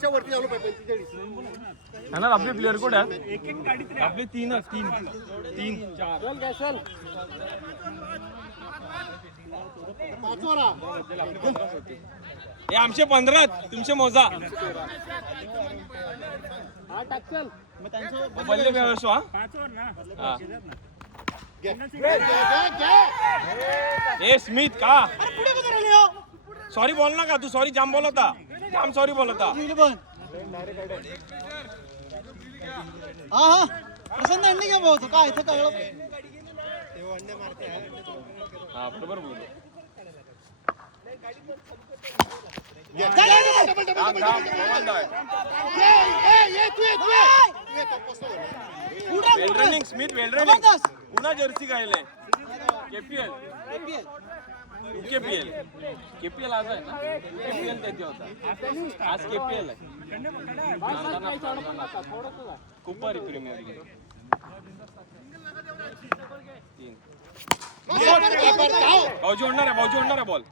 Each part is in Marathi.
च्या वरती झालो पाहिजे 45 ना आपले प्लेअर कोण आहेत एक एक गाडीत आपले तीन चार चल काय चल हे आमचे 15 तुमचे मोजा हा टाक चल बल्ले व्यवस्था हा 5 ओव्हर ना ए स्मिथ का सॉरी बोल ना का तू सॉरी जाम बोलता जाम सॉरी बोलता हा असं नाही का भाऊ काय इथं कळलं हा बरोबर बोल वेल रनिंग स्मिथ वेल रनिंग पुन्हा जर्सी गायले केपीएल केपीएल आज आहे ना केपीएल त्याचे होता आज केपीएल आहे कुपर प्रीमियर लीग भाऊजी उडणार आहे बॉल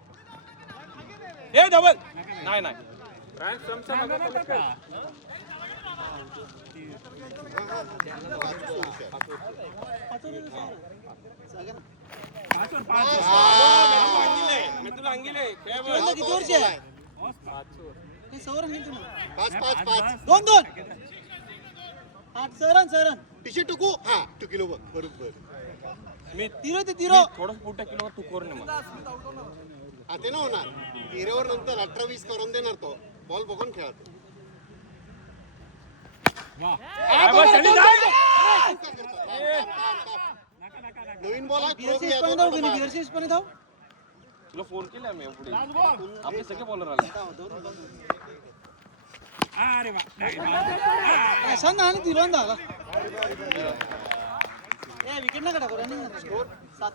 ए डबल नाही मी तुला अंगिले किती वर्ष आहे सरण टी टुकू हा 2 किलो बरोबर मी तिरो थोडं मोठ्या किलो तू कोर मग आता ना होणार तिरेवर नंतर 18-20 करून देणार तो बॉल बघून खेळतो नवीन बॉल तुला फोन केला मी पुढे आपले सगळे बॉलर आले विकेट ना काढा स्कोर 7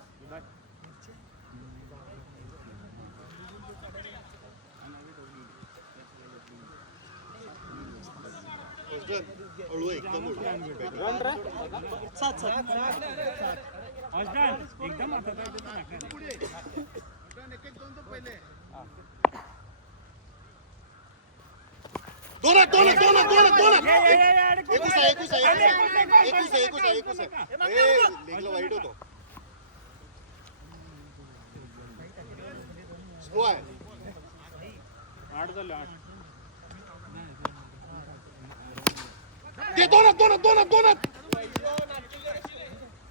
एकदम वाईट होतो स्लो आहे 8 झाले 8 ते दोनच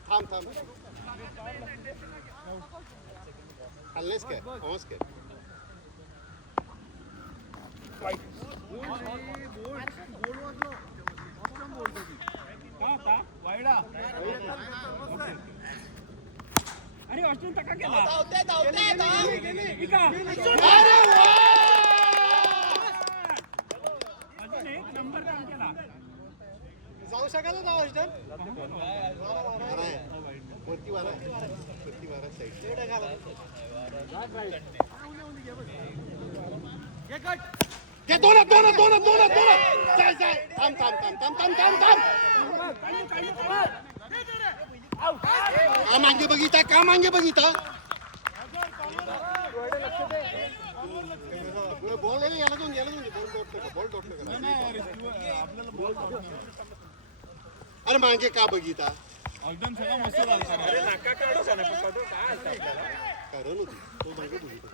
थांब हल्लेस काय आवाज काय अरे ऑस्ट्रेलियन टका केला नंबर काय केला जाऊ शकाल ना ऑस्ट्रेलियन वरती वारा साईड ते दोन मागे बघिता बॉल याला दोन अरे मागे का बघिता एकदम सगळं मस्त झालं अरे नाका काढू का नाही पप्पा तो काय कारण होती तो मागे बघिता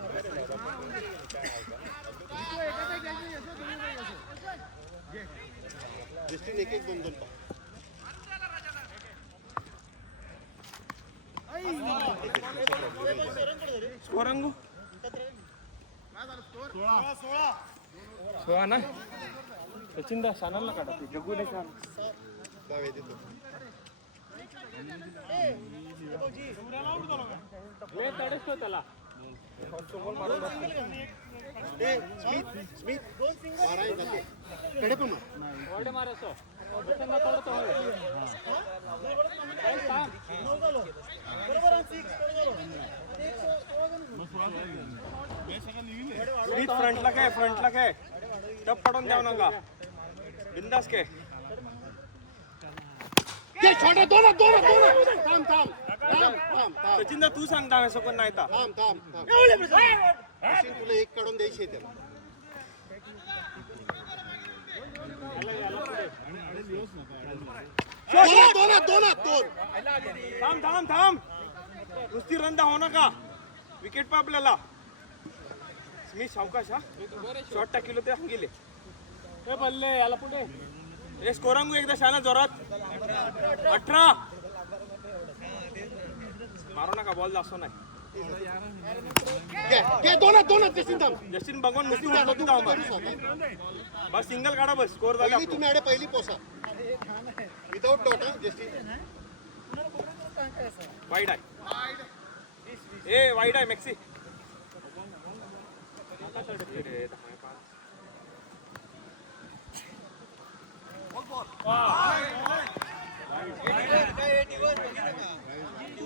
जस्टिन एक 2 स्कोर अंगू 16 ना सचिन दा सानाला काढा जग्गू ने छान दावे देतो ले तडसतो त्याला स्मिथ माराय जाते कडे पण ओरडे मारसो बसंगा तोडतो स्मिथ फ्रंटला काय टप पडून द्याव नका बिंदास के ते छोटा दोन थांब सचिन तू सांगता असं कोण नाही था थांब तुला एक काढून द्यायची त्याला दोन थांब थांब थांब नुसती रन हो नका विकेट पा आपल्याला स्मिथ सावकाश हा शॉट टाकिलो ते गेले हे बल्ले याला पुढे हे स्कोरांगू एकदा शाना जोरात 18 मारू नका बॉल जास्त नाही जस्टिन भगवान नुसती बस सिंगल काढा बस स्कोर झाला तुम्ही आडे पहिली पोसा विदाउट डॉट जस्टिन वाईड आहे ए वाईड आहे मॅक्सी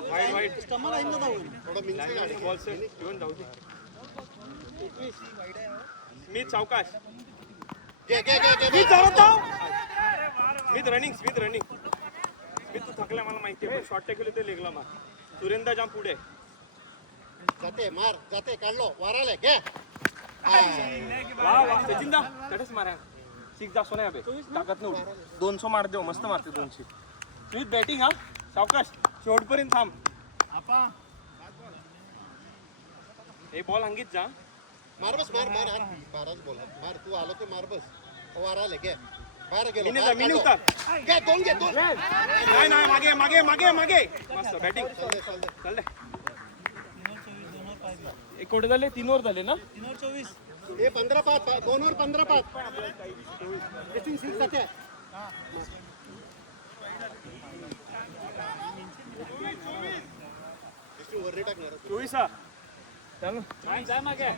वाईड वाईड थोडं मिनिट गाडी बॉल सेट घेऊन जाऊ दे स्मिथ सावकाश स्मिथ रनिंग स्मिथ तू थकला मला माहिती आहे शॉर्ट टाकले ते लेगला मार सुरेंद्र जाम पुढे जाते मार जाते काढलो वाराले घे वा वा सचिनदा कडेच मारा सिक्स जास्त नाही अबे ताकद नव्हती 200 मार देऊ मस्त मारते 200 स्मिथ बॅटिंग हा सावकाश शेवटपर्यंत थांब हे बॉल हंगीत जा मार बस मार बाराच बोला मार तू आलो ते मार बस वाराले घे बाहेर गेलो मिनी उतार घे दोन नाही मागे मस्त बॅटिंग चल दे एक कोटे झाले 3 ओव्हर झाले ना 324 हे 15-5 2 वर 15-5 जस्टिन सिक्स जाते जस्टिन वर टाकणार 24 हा चल जाय मागे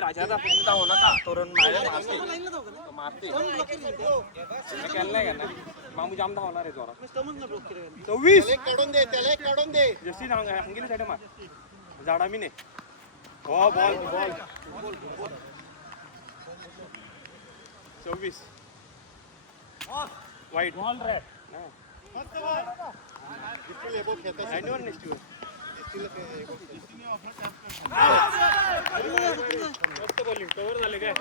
राजाचा पुन्हा हो नका तोरण मारते मामू जाम धावणार आहे जोरात 24 काढून दे जस्टिन हंगेली साईड मार झाडा मी नाही हो बॉल 24 वाईट बॉल रेड नेक्स्ट मस्त बॉलिंग कव्हर झाले काय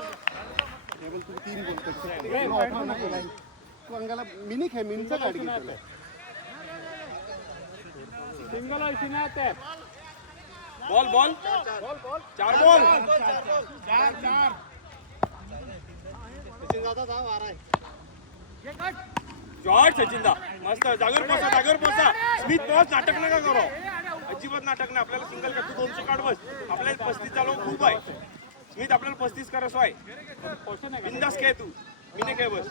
तीन बोलतो तू अंगाला मिनी खे मिनीचा गाडी घेतला सिंगल बॉल 4 बॉल सचिन दादा जा वार आहे जॉर्ज सचिनदा मस्त जागेवर पोचा स्मिथ बॉस नाटक नका करो अजिबात नाटक नाही आपल्याला सिंगल कर तू 200 काढ बस आपल्याला 35 चालव खूप आहे स्मिथ आपल्याला 35 कर असो आहे बिंदास खेळ तू मी नाही खेळ बस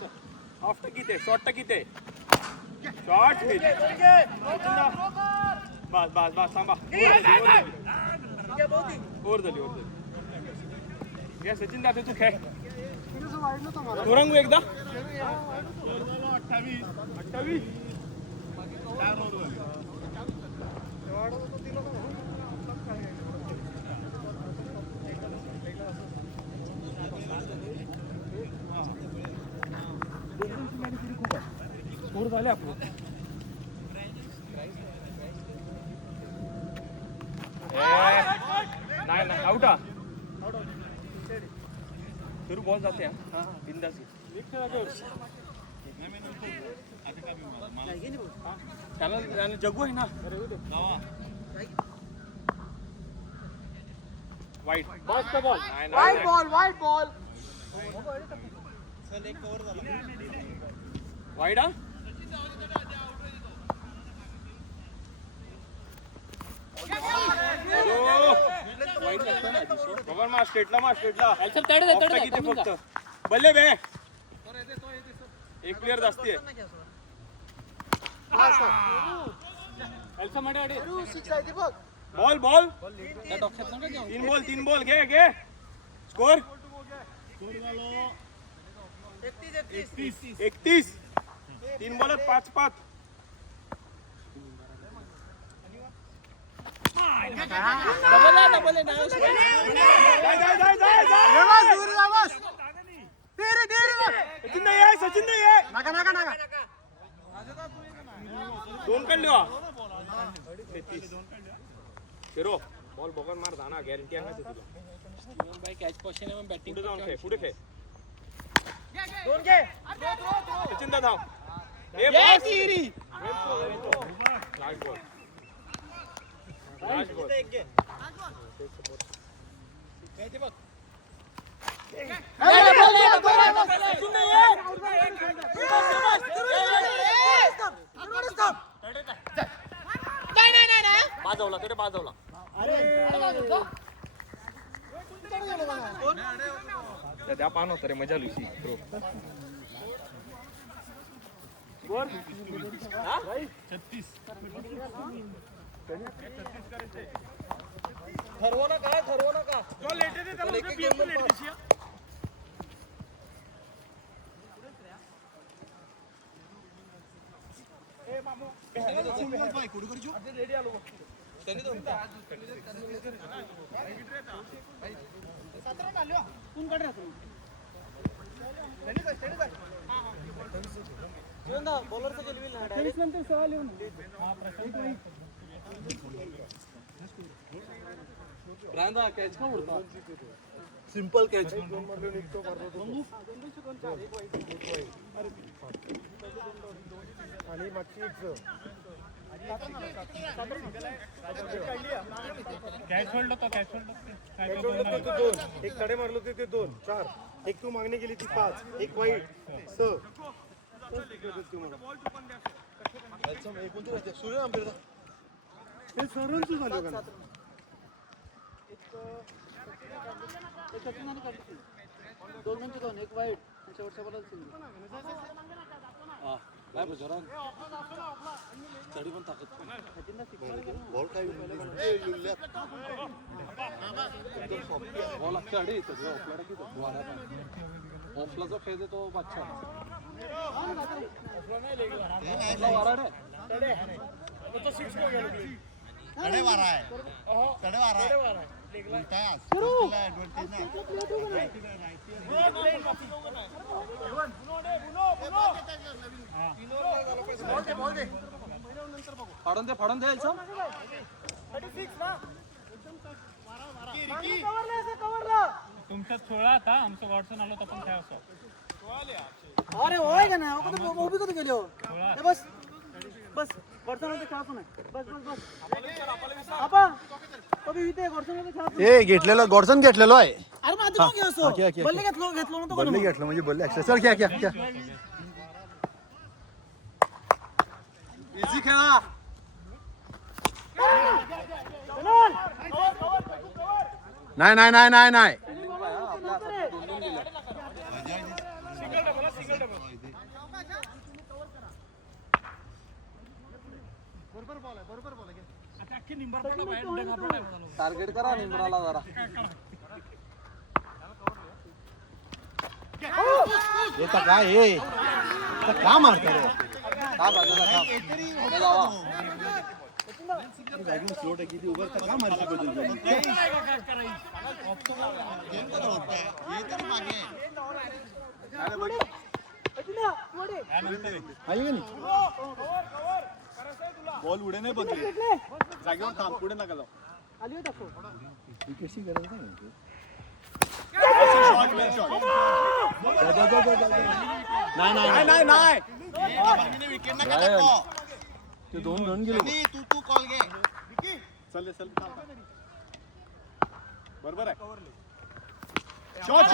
ऑफ टकी ते शॉर्ट टकी ते शॉर्ट स्मिथ बस थांबा ओव्हर झाली घ्या सचिन दा तू खेळ दोरंगू एकदा 28 स्कोर झाले आपण नाही आउटा फिर बॉल जाते हां बिंदासी त्याला जगू आहे ना वाईट बॉल वाईट हा मार स्टेटला फक्त बल्ले बे एक प्लेयर जास्ती आहे बॉल 3 बॉल घे स्कोर 31 3 बॉलर 5 सचिन नाही आहे 2 काढले 33 शिरो बॉल बघून मार जाना गॅरंटी आहे तुला पुढे जाऊन खेळ पुढे खेळ सचिन धाव ए बॉस लास्ट बॉल बाजवला तिथे बाजवला त्या पान होतं रे मजा लुसी प्रो ठरवू नका जो लेट येते त्याला उद्या PM लेट दिशी सिंपल कॅच एक कडे मारलो ते 2 4 एक तू मागणी केली ती 5 एक वाईट 6 हे सरांचं झालं का दोन एक वाईट शेवटच्या बॉलला सिंगल काय बजरंग चढी पण ताकद बॉल काय बॉल अख्खा अडे येतो ऑफलाईन की ऑफला जो खेळ तो बादशाह कडे वारा आहे उलटा आहे आज. तुला advantage नाही. फाडून द्यायचं तुमच्यात 16 आता आमचं वॉटसन आलो तर पण काय असो अरे होय का नाही उभी कधी गेली हो बस बस वर्षामध्ये खेळा पण आहे बस आपा कधी इथे वर्षामध्ये खेळा ए घेतलेलं गॉडसन घेतलेलो आहे अरे मग आधी मग असो बल्ले घेतलो ना तो बल्ले घेतलं म्हणजे बल्ले एक्स्ट्रा चल क्या इझी खेळा नाही टार्गेट करा निंबराला जरा येता काय हे का मारतो रे का बाजूला स्लोट किती उभं का मारतो बदल बॉल उडे नाही बघले जागेवर थांब पुढे नका जाऊ आली दाखव कशी गरज नाही विकेट नका टाकू. ते 2 रन गेले आणि तू कॉल घे. चल बरोबर आहे शॉट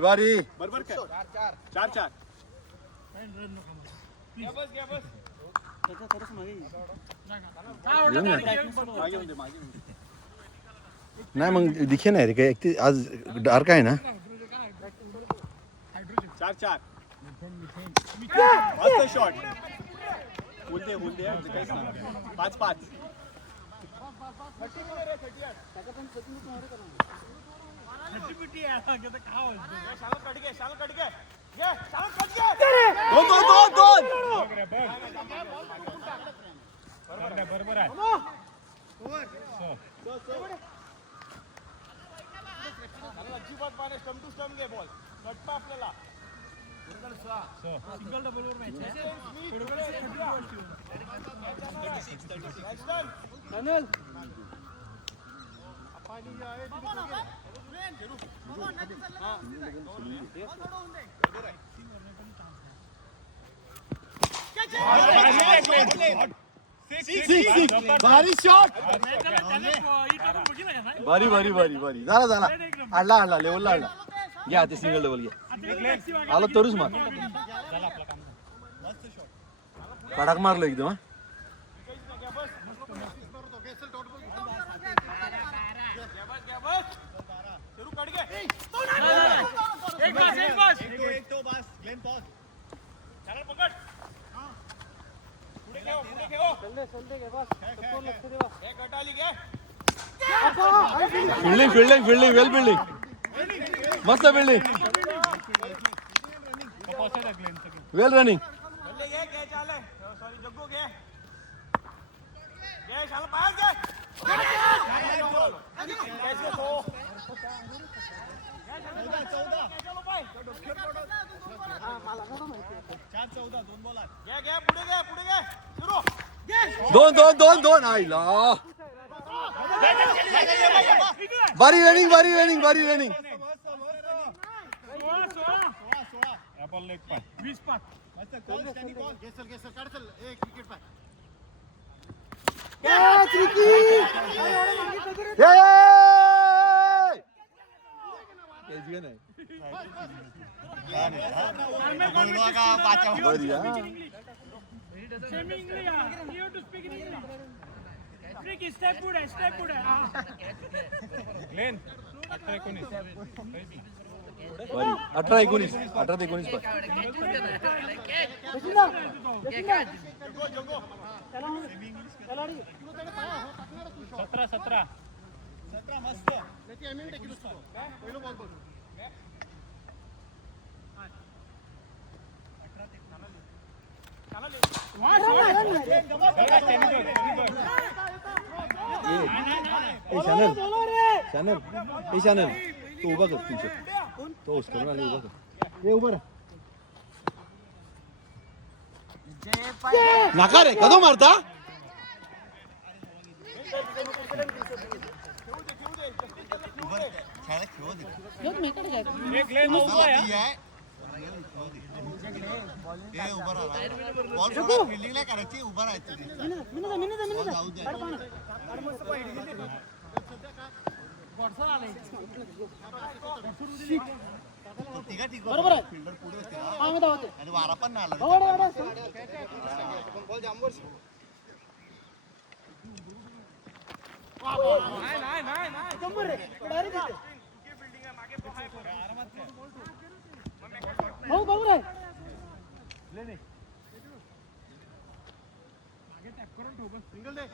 बारी बरोबर काय 4-4 बस नाही मग दिखे नाही रे काय ते आज डार्क आहे ना 4-4 मस्त शॉट बोल दे काहीच नाही 5-5 बरोबर आहे अजिबात पाने स्टम टू स्टम घे बॉल कट्टा आपल्याला सिंगल डबल वर मॅच आहे अनिल भारी शॉट भारी भारी भारी भारी झाला झाला आणला लेवलला आणला घ्या ते सिंगल लेवल घ्या आलो तरुच मार कडक मारलो एकदम हा फिल्डिंग फिल्डिंग फिल्डिंग वेल बिल्डिंग मस्त बिल्डिंग वेल रनिंग दोन दोन दोन दोन आईला बारी रनिंग बारी रनिंग बारी रनिंग अठरा एकोणीस 17 चॅनल तू उभा कर तुमचे तो करून आले उभा कर हे उभा राहा नाका रे कदो मारता फिल्डिंग नाही करायची उभा राहायचं बरोबर आहे फिल्डर पुढे होते हा मी धावते आणि वारा पण नाही आला बॉल जांभूळ शंभर रे डायरेक्ट येते हो बरोबर आहे सिंगल दे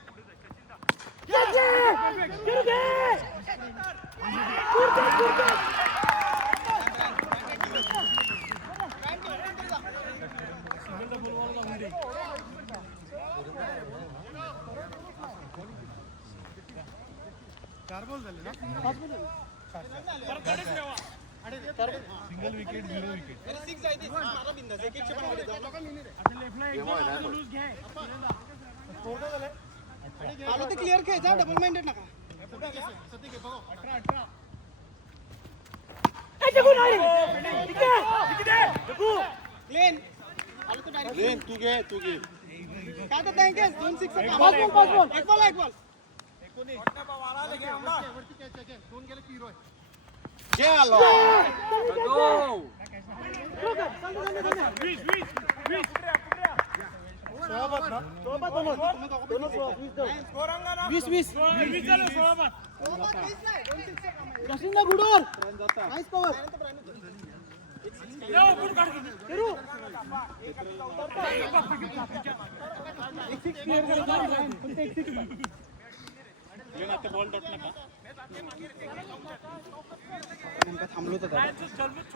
चार बॉल झाले ना सिंगल विकेट 0 विकेट आलो ते क्लिअर खेळ जा डबल माइंडेड नका लेन तू घे काय तर थँक्स 2 6 पाच बॉल एक बॉल दोन गेले की हिरो चलो गुडोर नाईस कव्हर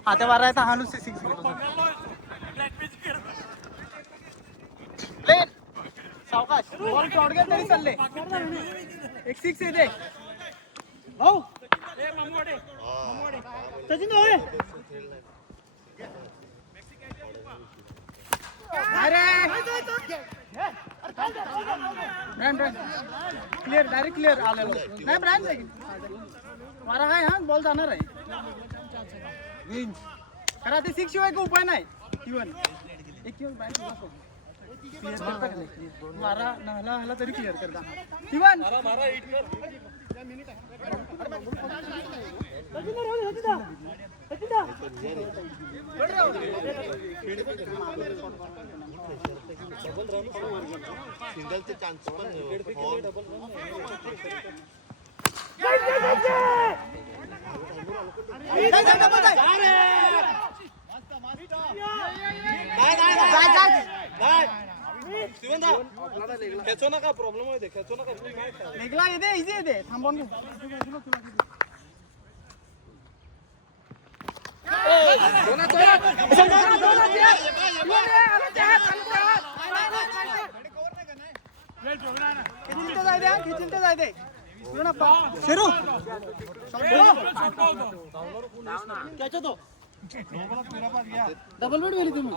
आता बारा आहे हानू 6 सावकाश बॉल शॉट गेला तरी चालले एक 6 येते हो सचिन होय अरे क्लिअर डायरेक्ट क्लिअर आलेलो नाही ब्रँड आहे मारा आहे हा बॉल जाणार आहे करा ते 6 शिवाय काही उपाय नाही इवन एक किंवा ब्रँड क्लिअर करता का नाही मारा हाला हाला तरी क्लिअर करता इवन मारा हिट कर सिंगलचे चान्स पण खेचो नका प्रॉब्लेम होते खेचो नका वेगळा येते इझी येते थांबवून खिचिलते जायते शेरू त्याच्या तो डबल बेड गेली तुम्ही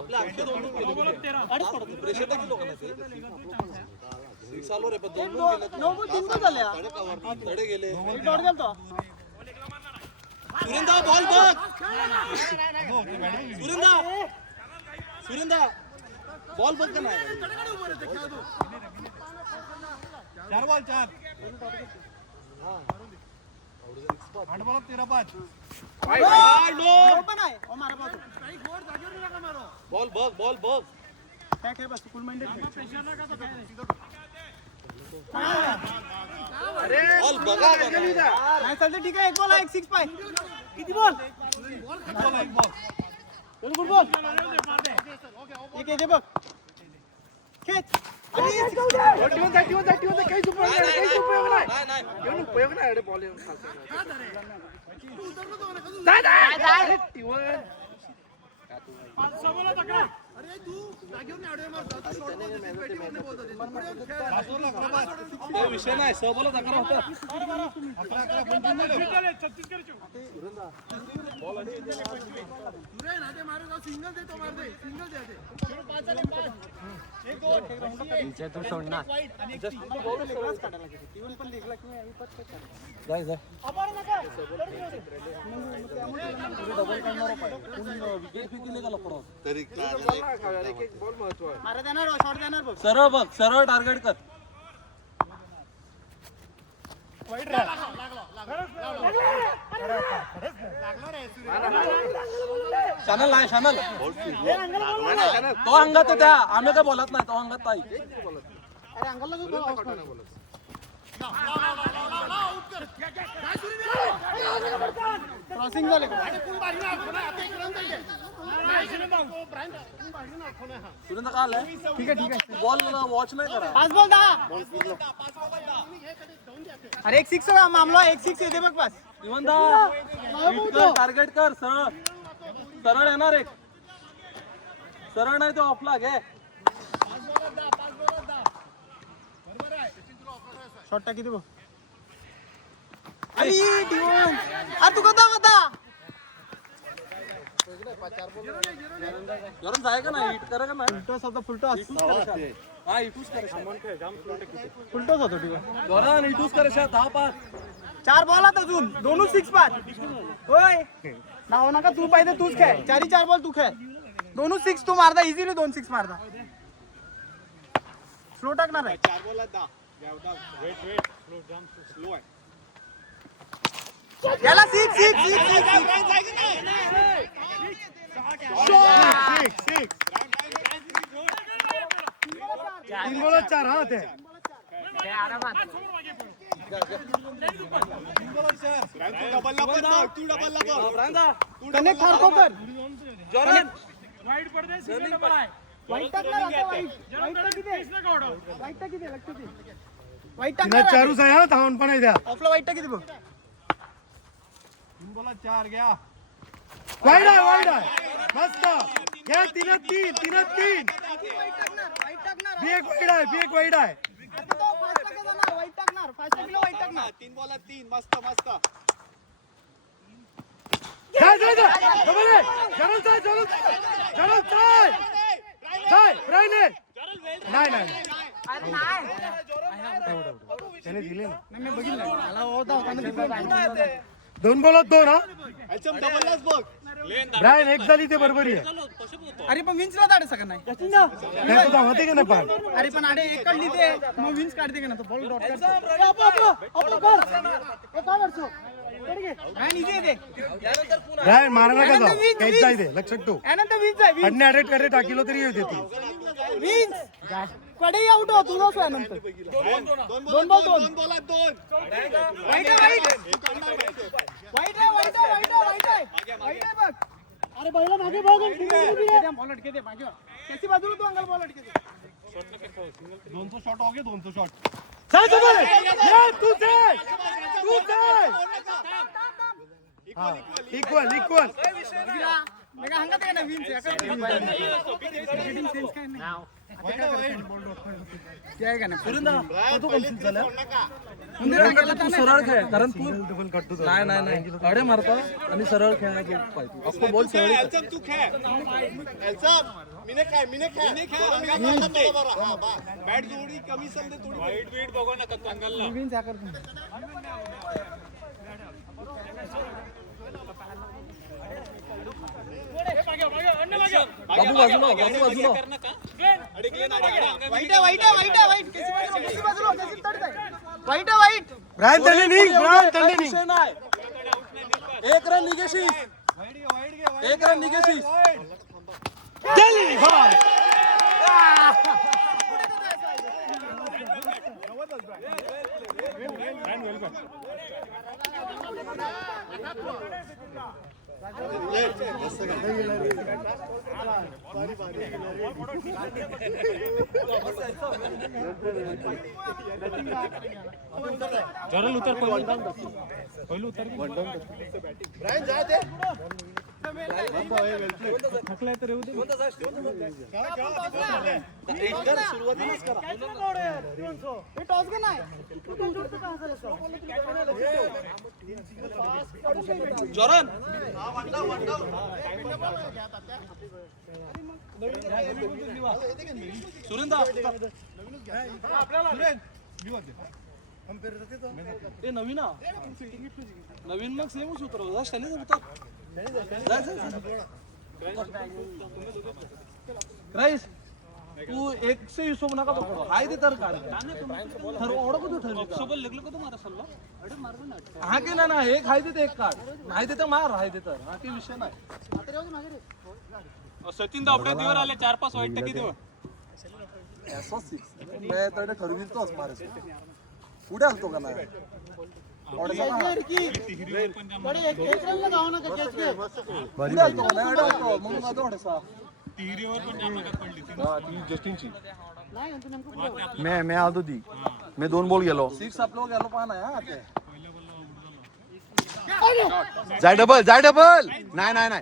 गेले सुरेंदा बॉल बघ सुरेंदा बॉल बघ का नाही 4 बॉल 4 8 बॉल 13 5 बॉल बघ बॉल बघ काय काय बस फुल माइंडेड बॉल बघा नाही चालते ठीक आहे एक बॉल आहे एक 6 पाय किती बॉल गुड बॉल एक येते बघ खेच काहीच उपयोग नाही बॉल विषय नाही सबोला तक्रार होता तरी मारा देणार शॉट देणार बघ सरळ बघ सरळ टार्गेट कर चॅनल नाही चॅनल तो अंगात त्या आम्ही काय बोलत नाही तो अंगात ताई अरे अंगाला जो क्रॉसिंग झाले सुरेंद्र काय आलंय ठीक आहे बॉल वॉच नाही करा 5 बॉल 10 अरे एक 6 मामला एक 6 येते बघ पास इवन दा टार्गेट कर सरळ सरळ येणार एक सरळ नाही तो ऑफला घे शॉट टाकी दे बघ अरे दिवन आ तू कदा कदा जरून जाय का नाही हिट करा का नाही फुलटॉस होता फुलटॉस हा इटूस करे फुलटॉस होतो ठीक आहे जोरान इटूस करे 10-5 4 बॉल आहेत अजून दोनच 6 पास होय नाव नका तू पाहिजे तूच खेळ 4 बॉल तू खेळ दोनच 6 तू मारदा इझिली 2 6 मारदा स्लो टाकणार आहे 4 ball 10 wait slow jump slow आहे याला 6 तीन बॉल 4 हा ते डबल कनेक्ट हरको कर जोरान वाईट पडते सिंगल डबल आहे वाईट टाकणार आता वाईट टाकी दे लक्ष दे वाईट तिला टाकणार चारूच आहे हा धावून पण आहे त्या ऑफला वाईट टाकी दे बघ 3 बॉल 4 घ्या वाईड आहे मस्त घ्या 3 वाईट टाकणार बी एक वाईड आहे आता तो फास्ट टाके जाणार वाईट टाकणार फास्ट टाकलं वाईट टाकणार 3 बॉल 3 मस्त मस्त जा डबल आहे जरूर चाल राहिले नाही त्याने दिले ना. 2 बॉलात 2 हा. डबललाच बघ. ब्रायन एक झाली ते बरोबर आहे. अरे पण विंचला दाडे सगळं नाही नाही तुझा होते का नाही पार. अरे पण आडे एक काढली ते मग विंच काढते का ना तो बॉल डॉट करतो ब्रायन मारायला का जाऊ काहीच जायचे लक्षात ठेव. यानंतर विंच आहे अडने अडेट कडे टाकिलो तरी येते ती. विंच कडे आउट हो तुझा यानंतर दोन बॉलात 2. वाईट आहे वाईट आहे वाईट आहे वाईट आहे वाईट आहे वाईट आहे बघ अरे बैला मागे बघ बॉल अटके दे मागे कैसी बाजूला तू अंगल बॉल अटके दे 200 शॉट हो गए 200 शॉट. चल जबर ये तू दे इक्वल मेगा हंगा ते ना विंच या कर सेटिंग सेन्स काय नाही काय का ना तू कन्फ्युज झाला तू सरळ खेळ कारण तू नाही अडे मारता आणि सरळ खेळण्याची पाहिजे आपको बॉल सरळ एल्सम तू खेळ मिने काय बॅट जोडी कमी समजे थोडी वाईट वेट बघू नका कंगलला विंच या कर बाबू बाजूला वाईट आहे वाईट आहे वाईट आहे वाईट कैसी बाजूला कैसी तडत आहे वाईट आहे वाईट ब्रायन तले निघ ब्रायन तले निघ. विषय नाही 1 रन निघेशीस 1 रन निघेशीस चल बॉल. जरल उतर पहिलं उतर ब्रायन जा दे. थकलाय तर येऊ दे हे टॉस का नाही जॉर्डन सुरेंद्र ते नवीन नवीन मग सेमच उतरव त्याने उतर राईस तू 100 हिशोब नका पकडो हाय ते तर काढ ठरव ओढ तू ठरव सोबत लागलं का तुम्हाला सल्ला अरे मारलं ना हा की ना एक हाय ते एक काढ नाही ते मार हाय ते तर हा की विषय नाही सचिन दाबडे दिवर आले 4-5 वाईट टक्के दिवर ऐसा सिक्स मैं तर ठरवील तोच मारेस पुढे आलतो का नाही बड़े एक रन लगाओ ना कैच के पुढे आलतो का नाही आलतो मग माझा थोडासा नाही तू नेमकं मैं आदो दी मैं 2 बॉल गेलो सिक्स आपलं गेलो पाहा ना आता जाय डबल नाही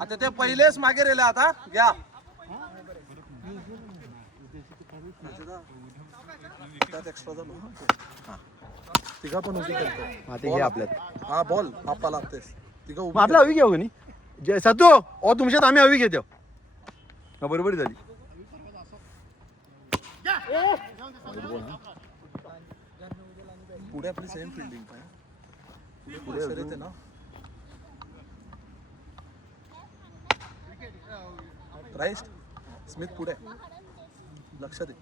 आता ते पहिलेच मागे रेले आता घ्या एक्स्ट्रा झालो तिघा पण उभी करतो ते घे आपल्यात हा बॉल आपा लागतेस तिघा मग आपला हवी घेऊ नी जे सतो ओ तुमच्यात आम्ही हवी घेतो हा बरोबर झाली पुढे आपली सेम फिल्डिंग पुढे सर येते ना राईट स्मिथ पुढे लक्ष दे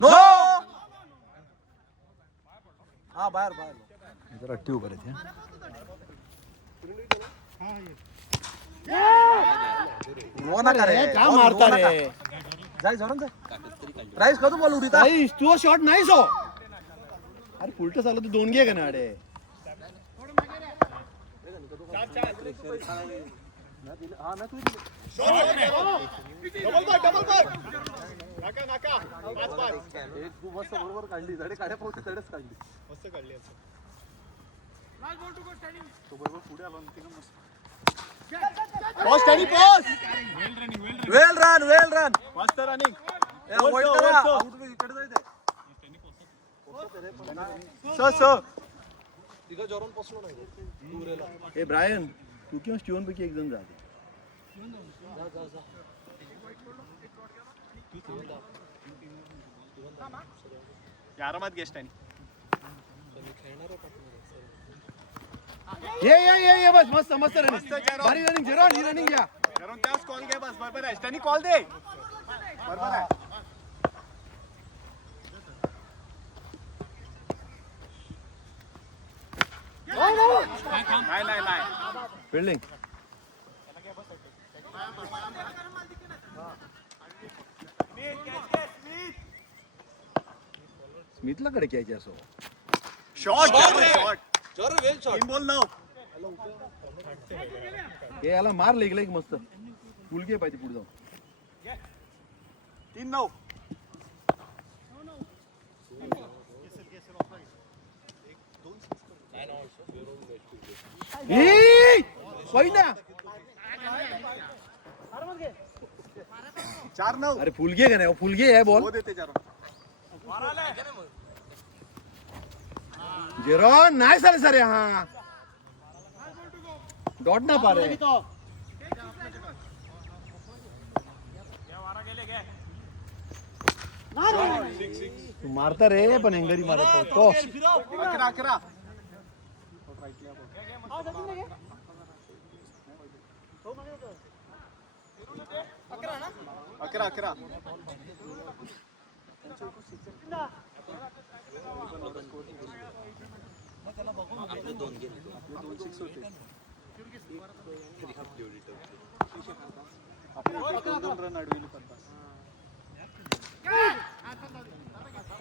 नो हा बाहेर जरा ट्यूब करायची नो ना करे क्या मारता रे जाय जरण जाय राईस कधी बॉल उडीता तू शॉट नाही सो अरे उलट झालं तू 2 घे का ना अडे बरोबर काढली धडे काढ्या पावते धडेच काढली मस्त काढली बरोबर पुढे आलो वेल रन मस्त रनिंग इकडे जायचंय तिघं जॉर्डन बसलो नाही ए ब्रायन तू किंवा स्टीवन पैकी एक जण जा आरामात गेस्ट आहे ये बस मस्त मस्त रनिंग भारी रनिंग झिरो ही रनिंग घ्या कारण त्याच कॉल घे बस बरोबर आहे त्यांनी कॉल दे बरोबर आहे नाही फिल्डिंग स्मिथला कडे घ्यायचे असो शॉट शॉट जोर वेल शॉट टीम बॉल नाव हे याला मार लेगला एक मस्त फुलके पाहिजे पुढे जाऊन 3-9 पहिला 4-9 अरे फुलगे का नाही फुलगे आहे बॉल हो देते चार जेरो नाही सर सर हा डॉट ना पा रे तू मारता रे पण एंगरी मारत तो 11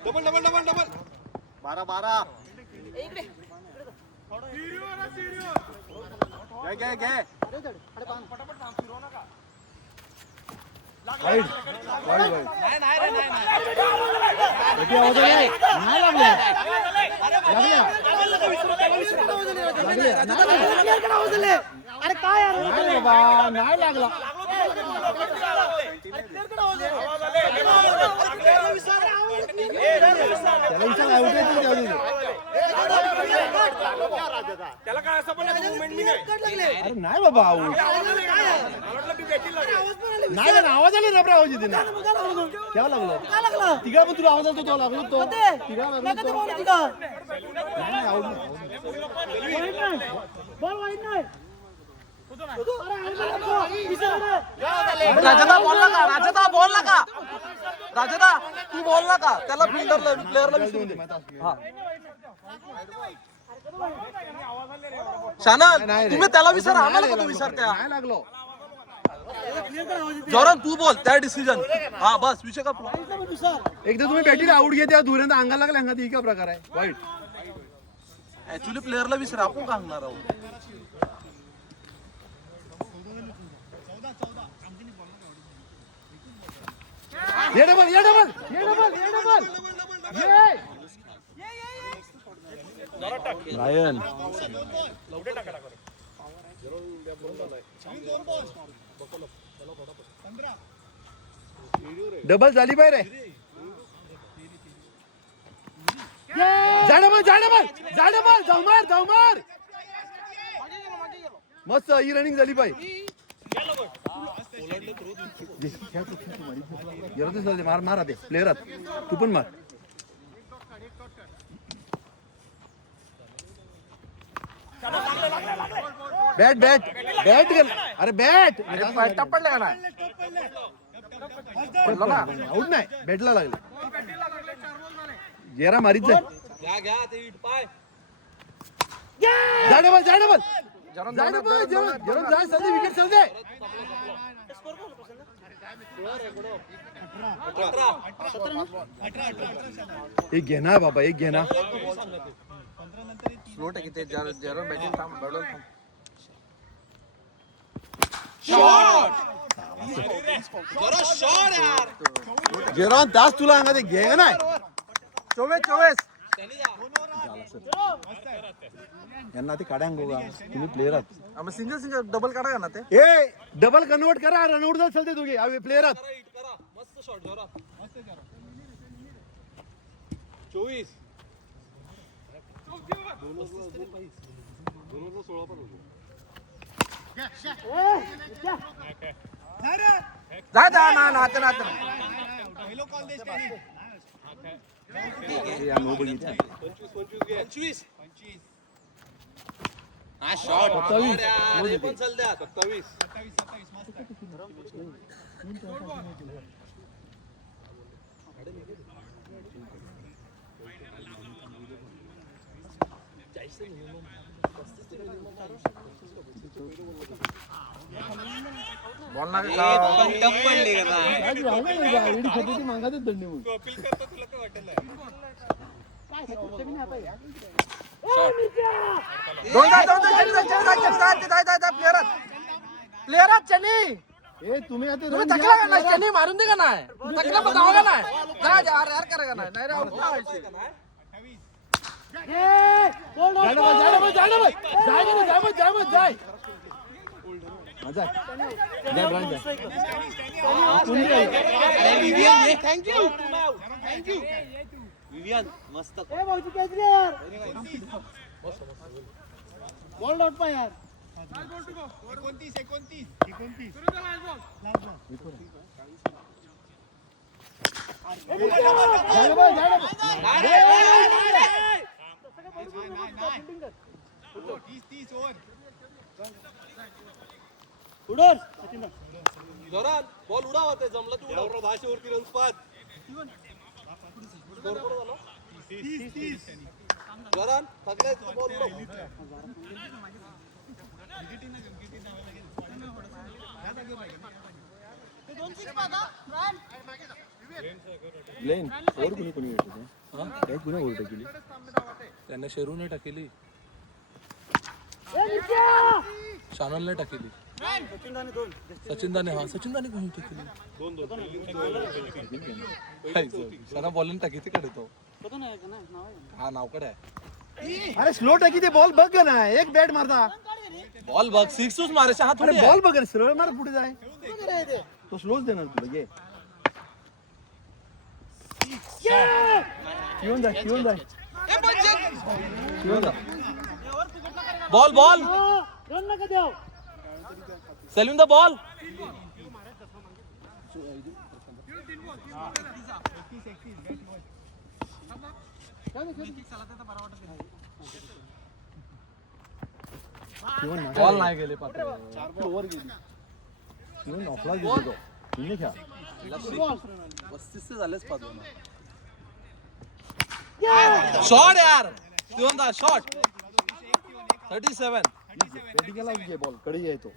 डबल डबल डबल डबल 12 घे वाईड वाईड वाईड आवाज नाही लागले अरे काय यार नाही लागला त्याला काय असं पण मुवमेंट मी नाही अरे नाही बाबा आऊट नाही ना आवाज आले रबरा आवाज येते ना क्या लागलं तिघा पण तुला आवाज आला तो लागलो तो तिघा लागलो नाही आऊट राजदा बोलला का राजदा तू बोलला का त्याला फिल्डरला प्लेअरला विसरून दे हा शानल तुम्ही त्याला विचारा आम्हाला का तू विचारत्या नाही लागलो जोरान तू बोल त्या डिसिजन हा बस विषय का एकदा तुम्ही बॅटीला आऊट घेते दुऱ्यांदा अंगाला लागला अंगात ही का प्रकार आहे वाईट ऍक्च्युली प्लेअरला विचारा आपण का सांगणार आहोत ये डबल ये डबल ये डबल ये डबल ये रायन डबल झाली पाहिजे रे जा डबल जाऊ मार मस्त ही रनिंग झाली पाहिजे मार मार आते प्लेअर तू पण मार बॅट बॅट बॅट अरे बॅट टप्पडले का नाही आऊट नाही बॅटला लागले जेरा मारीत जाय जा डबल विकेट संदे एक घेना बाबा एक घेना स्लोट आहे की ते जरा बॅटिंग थांब बॅटल थांब जेरॉन तास तुला अंगा ते घे नाही 24 यांना ते काढा अंगोगा तुम्ही प्लेअर आहात आम्ही सिंगल डबल काढा का ना ते ए डबल कन्वर्ट करा रनआउट जर चलते तुझे अवे प्लेअर आहात मस्त शॉट जोरा 24 जा ना पहिलो कॉल देश हा शॉट अरे पण चल द्या 27. बॉल ना मागाच दंडी म्हणून प्लेअरात चनी ए तुम्ही आता तुम्ही थकला का नाही चनी मारून दे का नाही थकला पण धावा का नाही जा यार यार करा का नाही रे आउट व्हायचे बॉल डॉट पा यार जोरात बॉल उडावा ते जमलं तू उडाव भाषेवरती रन्स पाच जोरात थकलाय तू बॉल लेन और कोणी एक गुन्हा उलट केली त्यांना शेरूने टाकेली शानलने टाकेली सचिन दाने कोणी टाकेली शाना बॉलने टाकी तिकडे तो हा नावकडे आहे अरे स्लो टाकी ते बॉल बघ ना एक बॅट मारता बॉल बघ सिक्सच मारायचा हात अरे बॉल बघ सरळ मार पुढे जाय तो स्लोच देणार तुला घे येऊन जा बॉल रन नका देव सलीम द बॉल बॉल नाही गेले पात्र ओव्हर गेली येऊन ऑफला गेली तो तुम्ही खेळा 35 झालेच पाच शॉट यार शिवंदा शॉट 37 बॅटिंग केला घे बॉल कडे येतो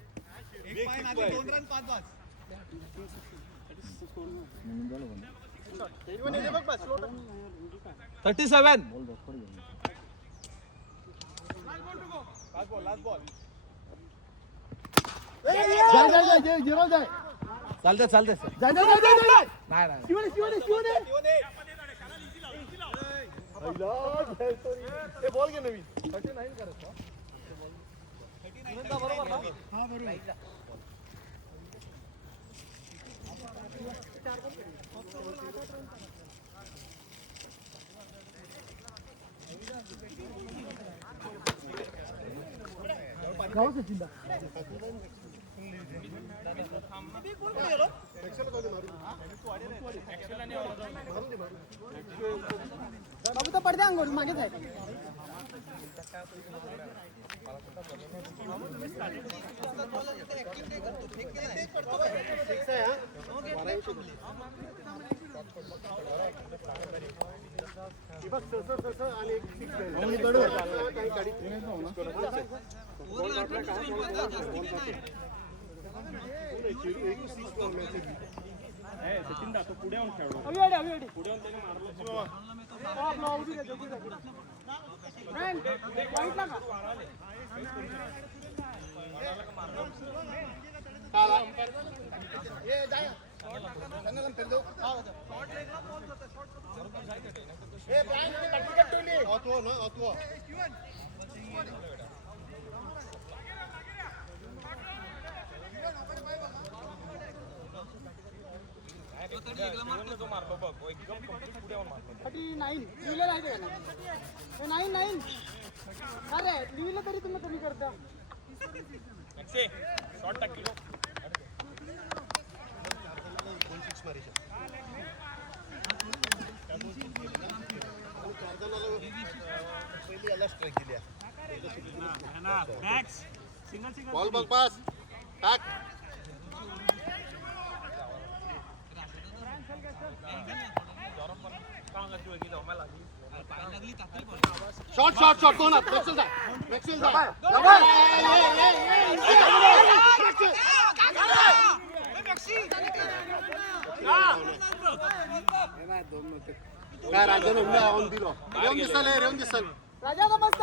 37 जाय जिरो जाय चालते जाय नाही बॉल घे नवीन 39 करायचं बरोबर ना हा बरोबर गावाचा चिंता बाबू तो पडदे अंगोर मागेच आहे सचिन दा तो पुढे येऊन खेळलो पुढे येऊन त्याने मारलं जो मारलो बघ एकदम कंप्लीट पुढे येऊन मारलो 39 लिहिलेलं आहे का ना 9 अरे लिहिलं तरी तुम्ही कमी करता शॉट टाकलो मारी बॉल बघ पास टाक शॉट शॉट शॉट दोन मॅक्सवेल काय राजाने ऑन दिलो रेवून दिसल राजा का मस्त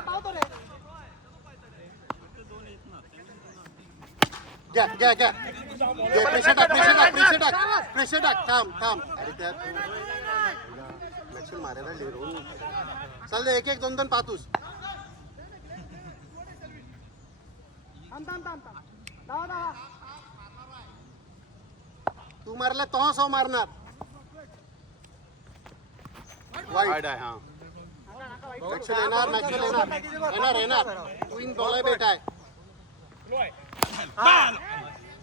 पावतो रे घ्या प्रेशर टाक थांब अरे त्यात मॅक्सवेल मारायला लिहून चालले एक एक दोन पाहतोस तू मारला तो सो मारणार वाईट आहे हा मॅक्सवेल येणार तू इन बॉल बेट आहे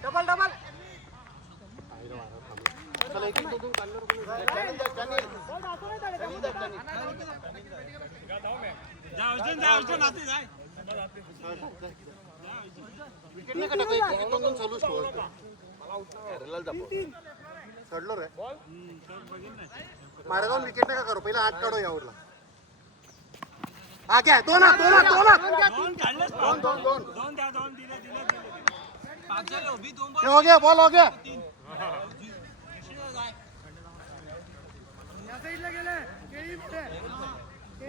डबल डबल चला एक एक दोन विकेट नाही का एक दोन चालूच चढलो रे मारे जाऊन विकेट नाही का करो पहिला आठ काढो यावरला हा घ्या दोन हो गया बॉल हो गया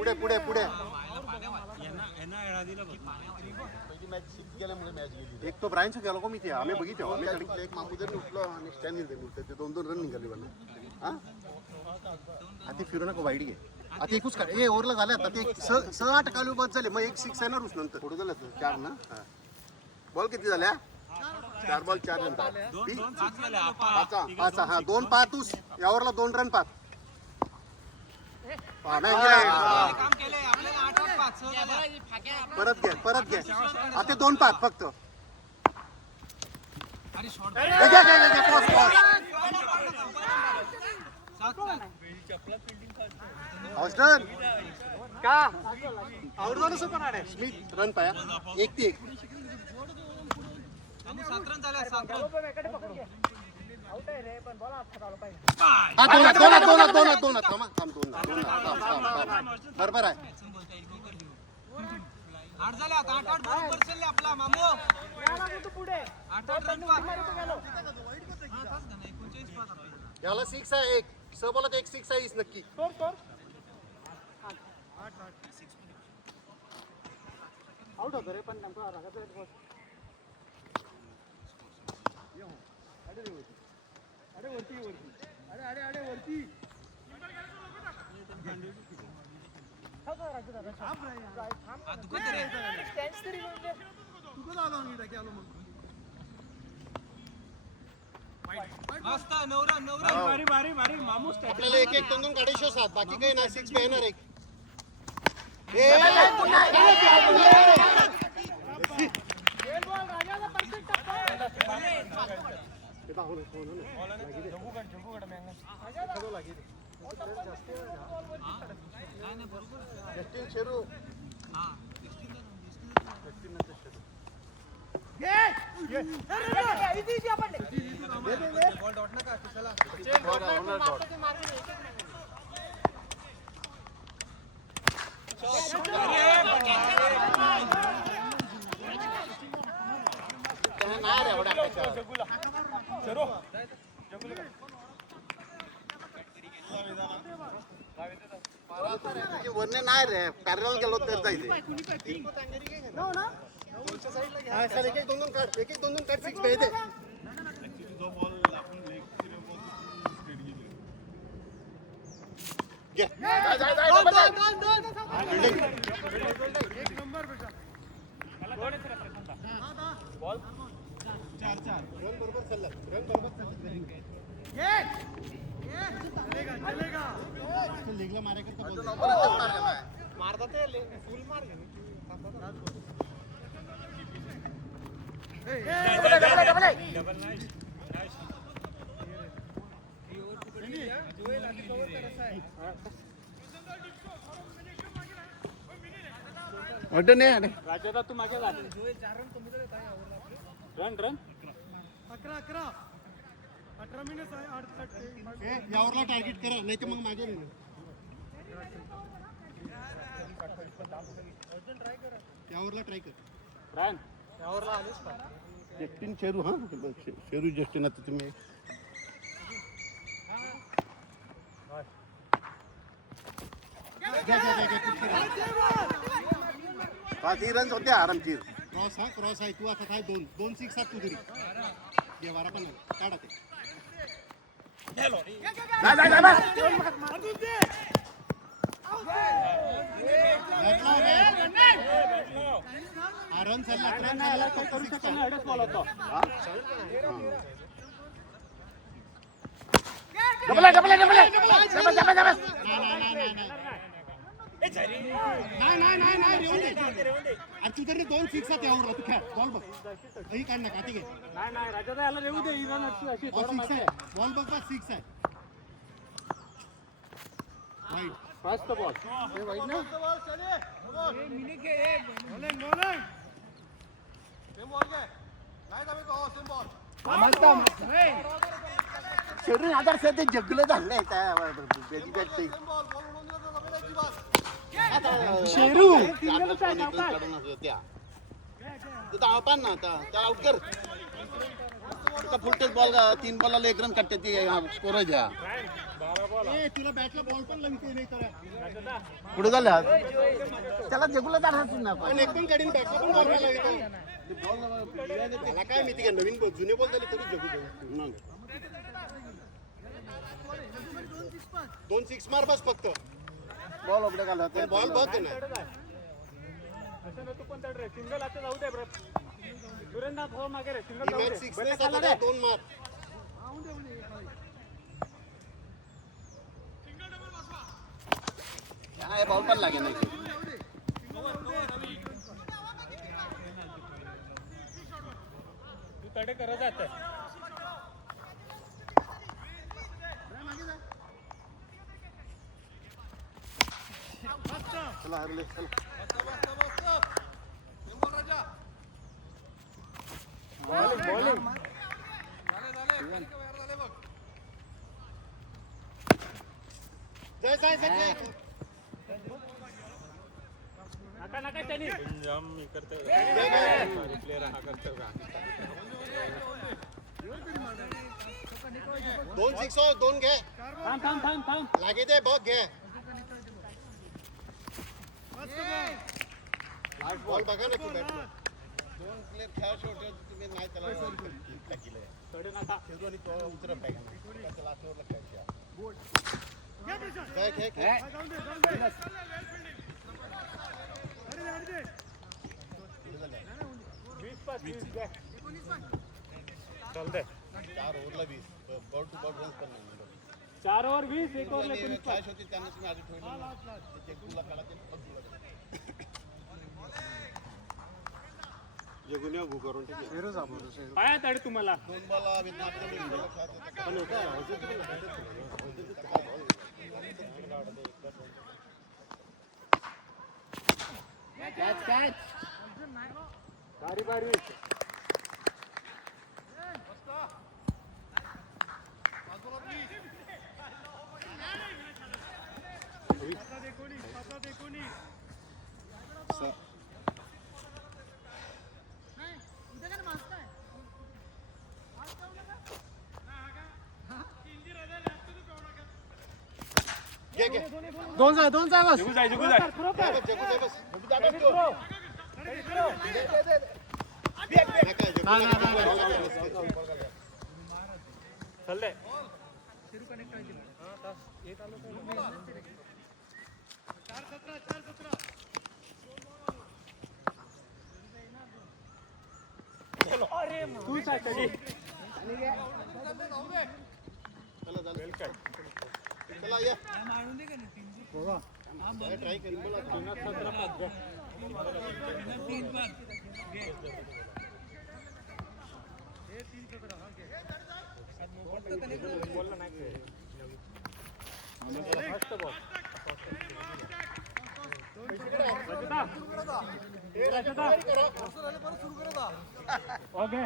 पुढे एक तो ब्रायन्स गेलो को मी ते आम्ही बघितलं आम्ही एक मागू जर उठलो आणि स्टँड दिले ते 2-2 रन निघाले मला आता फिरू नका वाईट घे आता एकूच काढ ए ओव्हरला झाले आता ते 6-8 कालू बाद झाले मग एक 6 येणारच नंतर पुढे झालं 4 ना बॉल किती झाल्या 4 बॉल 4 रन 5 हा 2 पाहतूस यावरला 2 रन पाहत परत घे आता 2 पाहत फक्त हॉस्टन का स्मिथ रन पाया 1-1 बरोबर आहे याला 6 आहे एक स बोलत एक 6 आहे नक्की आउट होतो रे पण नेमका रागाचा आपल्याला एक एक दोन गाडी शोधात बाकी काही नाही 6 पे येणार एक वरने नाही रे पॅरल गेलो तर जायचे एक एक दोन काढ एक एक दोन काढ 6 पे येते अड्डे नाही अडे राजा तू मागे जा रन रन 18 मिनिट आहे. यावरला टार्गेट करा नाही तर मग मागे नाही यावरला ट्राय कर रन जस्टिन शेरू हा शेरू जस्टिन आता तुम्ही पाच रन होते आरामशीर क्रॉस आहे तू आता काय दोन 6 तू तरी घे वारा पण काढा ते रन झाला करू शकतो ना एवढाच बॉल होता नाही तू तरी 2 6 यावर तू खेळ बॉल बघ काही काढ नका ठीक आहे नाही राजा याला रेवू दे ही रन अशी बॉल 6 आहे बॉल बघ 6 आहे राईट फर्स्ट बॉल शेरू आधार सध्या जगलं झालंय शेरू आपण ना आता त्याला आउट कर फुलटेच बॉल 3 बॉलला 1 रन काढते ती स्कोर घ्या तुला बॅटला बॉल पण लागते नाही तर पुढे झालं त्याला जगूला जाणार ना पण एक पण गाडीने बॅटला पण बॉल लागते त्याला काय माहिती का नवीन बॉल जुने बॉल झाले तरी जगू जाऊ 2 6 मार बस फक्त बॉल उघडे घाला बॉल बघ ना तू पण तड सिंगल आता जाऊ दे सुरेंद्र हो मागे रे सिंगल जाऊ दे 6 नाही साधा 2 मार काय बॉल पण लागे नाही तू तडे करत जात चला हरले चला बॉलिंग जय नका नका त्यांनी दोन 6 हो 2 घे थांब लागे दे बघ घे बॉल बघा ना तू बॅट 2 प्लेयर खेळ शेवटी तुम्ही नाही त्याला टाकीले तडे नका शेरू आणि तो उतरत आहे का त्याला लास्टवरला खेळ घे चल दे 4 ओव्हरला 20 बॉल टू बॉल रन्स पण नाही 4 ओव्हर 20 1 ओव्हर 19 कॅश होती त्यांना तुम्ही आधी ठेवलं ते तुला काढा ते जगुन्या भू करून ठेवली पाया तडे तुम्हाला 2 बॉल विन बारी बारी दोन जा बस जिगू जाय चल दे तू साठी चला या ट्राय करीन बोला ओके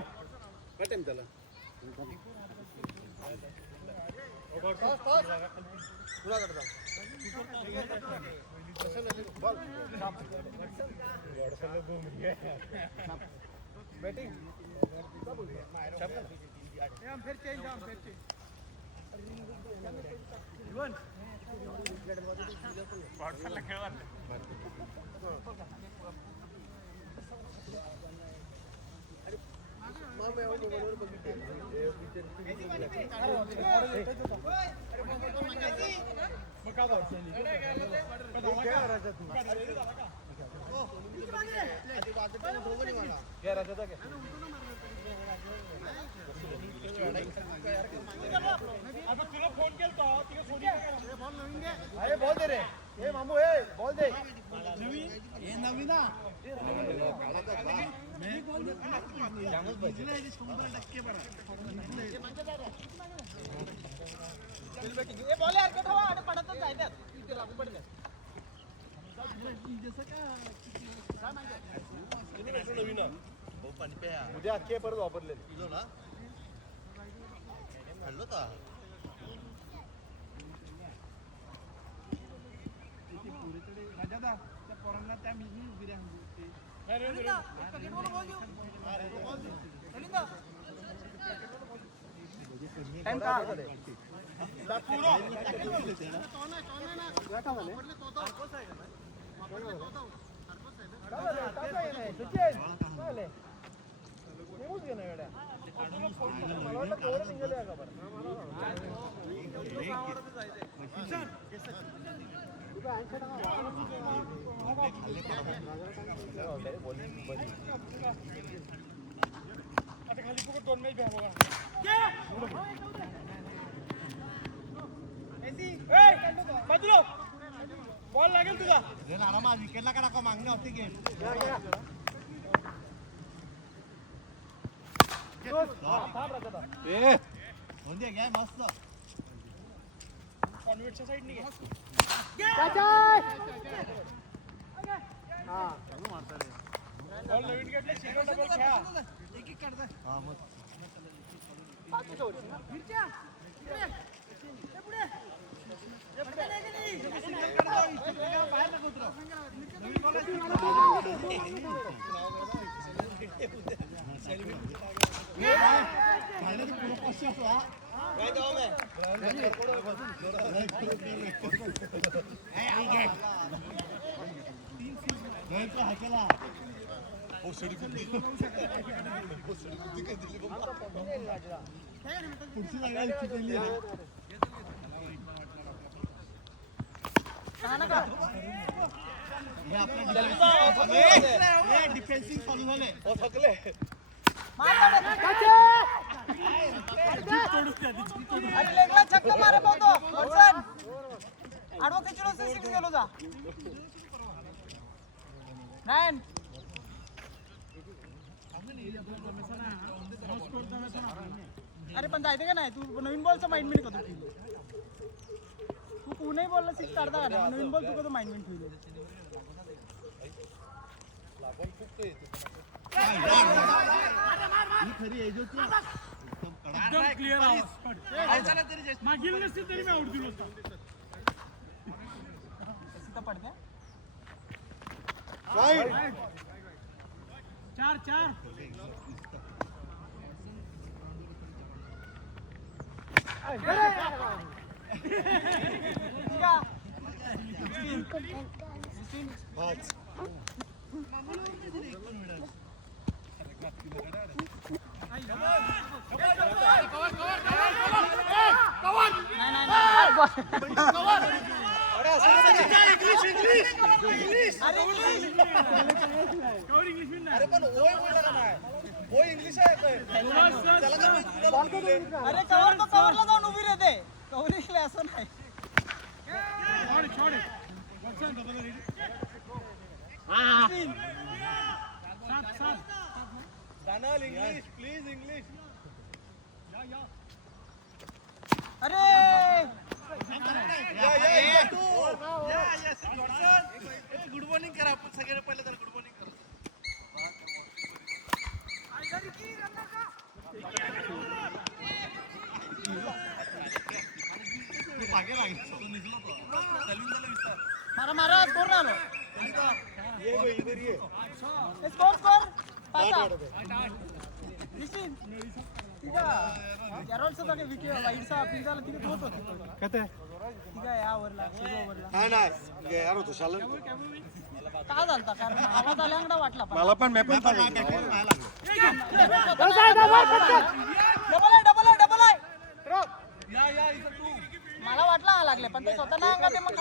बॉल दे रे ए मामू ए बॉल दे उद्या अख्खे परत वापरले बॉल लागेल तुझा विकेटला का टाका मागणं होती गेम घ्या मस्त कॉन्व्हेटच्या साईडने घे बॉल नवीन घेतले सिंगल डबल खेळा डिफेन्सिंग चालू झाले थकले छक्का मारा पाहतो आडवा खेचलो सिक्स गेलो जा नाइन अरे पण जायचं का नाही तू नवीन बॉलचा माइंड मिनिट होतो तू पुणे बॉलला सिक्स काढता का नवीन बॉल तू कसं माइंड मिनिट ठेवले एकदम क्लिअर आवाज मागील नसतील तरी मी आउट दिलो असतो सीधा पड गया चार चार अरे पण ओय बोलला का नाही ओय इंग्लिश आहे अरे कवर तो कवरला जाऊन उभी राहते कवरिंगला असं नाही दानल इंग्लिश प्लीज इंग्लिश अरे गुड मॉर्निंग करा आपण सगळ्यांना पहिले तर गुड मॉर्निंग करा. मारा मारा स्कोर ना आलो स्कोर स्कोर पासा निश्चित ठीक आहे यारोलचं तर विकेट वाईटचा पिंजाला तिथे होत होती काय ते ठीक आहे या ओव्हरला ओव्हरला नाही नाही यार होतो शालन काय झालता कारण आवाज आल्याकडे वाटला मला पण मी पण डबल आहे मला वाटला लागले पण ते स्वतः नाही अंगात मग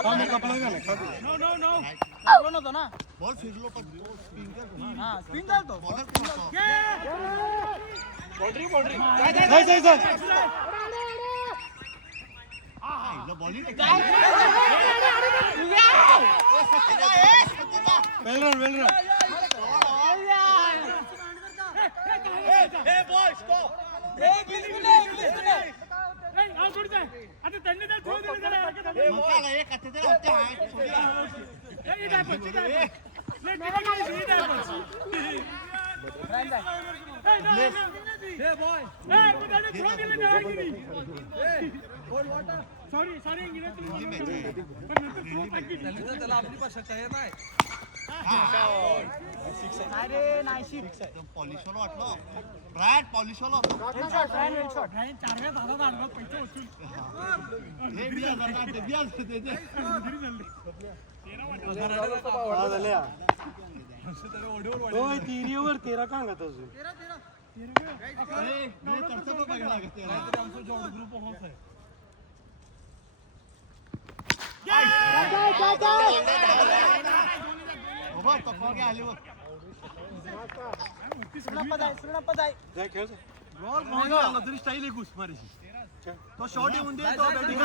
आवडून होतो ना बॉल फिरलो पण हा स्पिन झालतो आता त्यांनी तर ठेवून दिलं त्याला सॉरी सॉरी त्याला आपली भाषा काय नाही अरे नाही पॉलिशवाला वाटलं ब्रॅड पॉलिशवाला चारव्या दादा आडवा पैसे वसूल तिरीवर 13 का अंगात अजून तरी स्टाईल आहे घुसमारीची तो शॉट येऊन दे तो बॅटिंग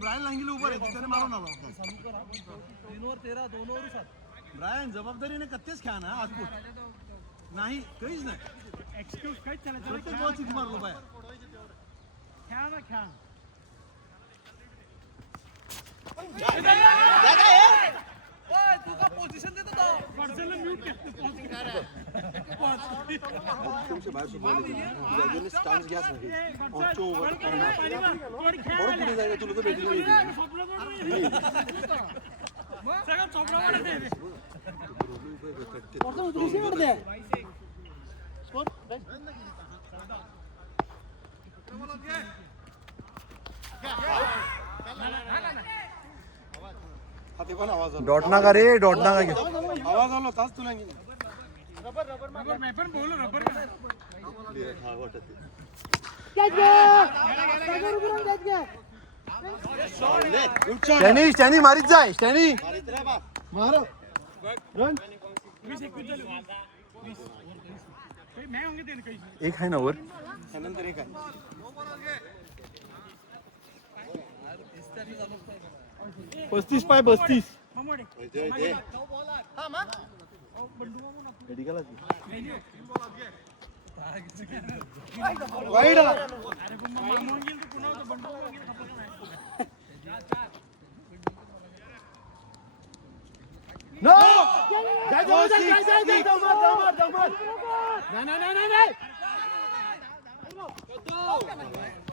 ब्रायन लांगीला उभं आहे त्याने मारून आला 3 ओव्हर 13 2 ओव्हर 7 ब्रायन जबाबदारीने कत्तेच खेळा ना आजपूर नाही काहीच नाही एक्सक्यूज काहीच चालत प्रत्येक बॉल सिक्स मारलो बाहेर खेळा ना खेळा तू का पोझिशन देत होता पर्सनल म्यूट केलं स्टान्स घ्यास नाही पुढे जायला तुला तर भेटली सगळं चोपडा डॉट ना का रे डॉट ना का आवाज आलो तास तुला मैं पण बोलू रबर स्टॅनी स्टॅनी मारीत जाय स्टॅनी मार रन मैं होंगे तेरे कहीं एक आहे ना वर त्यानंतर एक आहे 35 पाय 32 ममोडे वाईड अरे मामून गेल तू पुन्हा होतं बंडू वगैरे खपलं नाही नो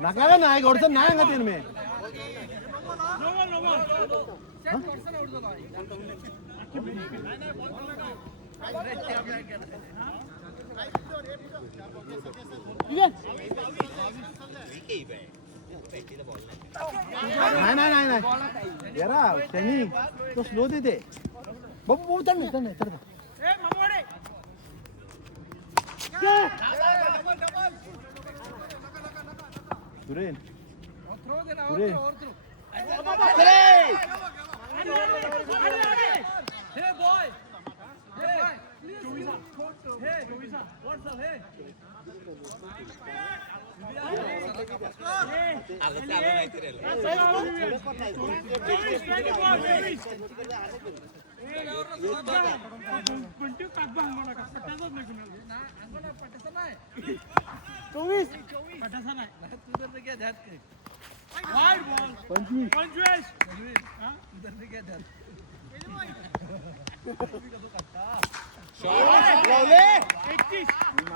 नकारा नाही घोडचं नाही अंगात येईल मी नाही नाही नाही यारा त्यांनी तो स्लो देते बाबू बाबू चढ नाही चढ नाही चढ ए ममोडे सुरेन थ्रो दे ना सुरेन हे बॉय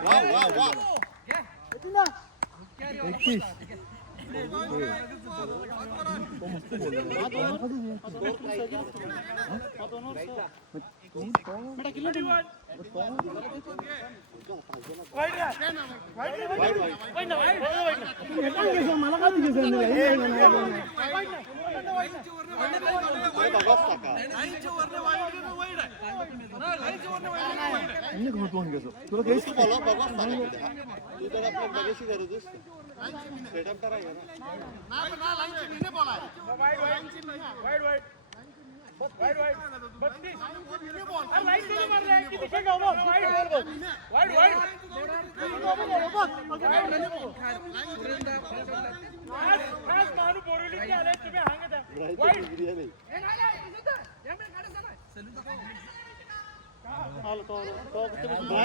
वा वा वा मला काय दिसेल तुला काही बोला बघा तू तर आपल्या बघायची गरजच सेटअप करायला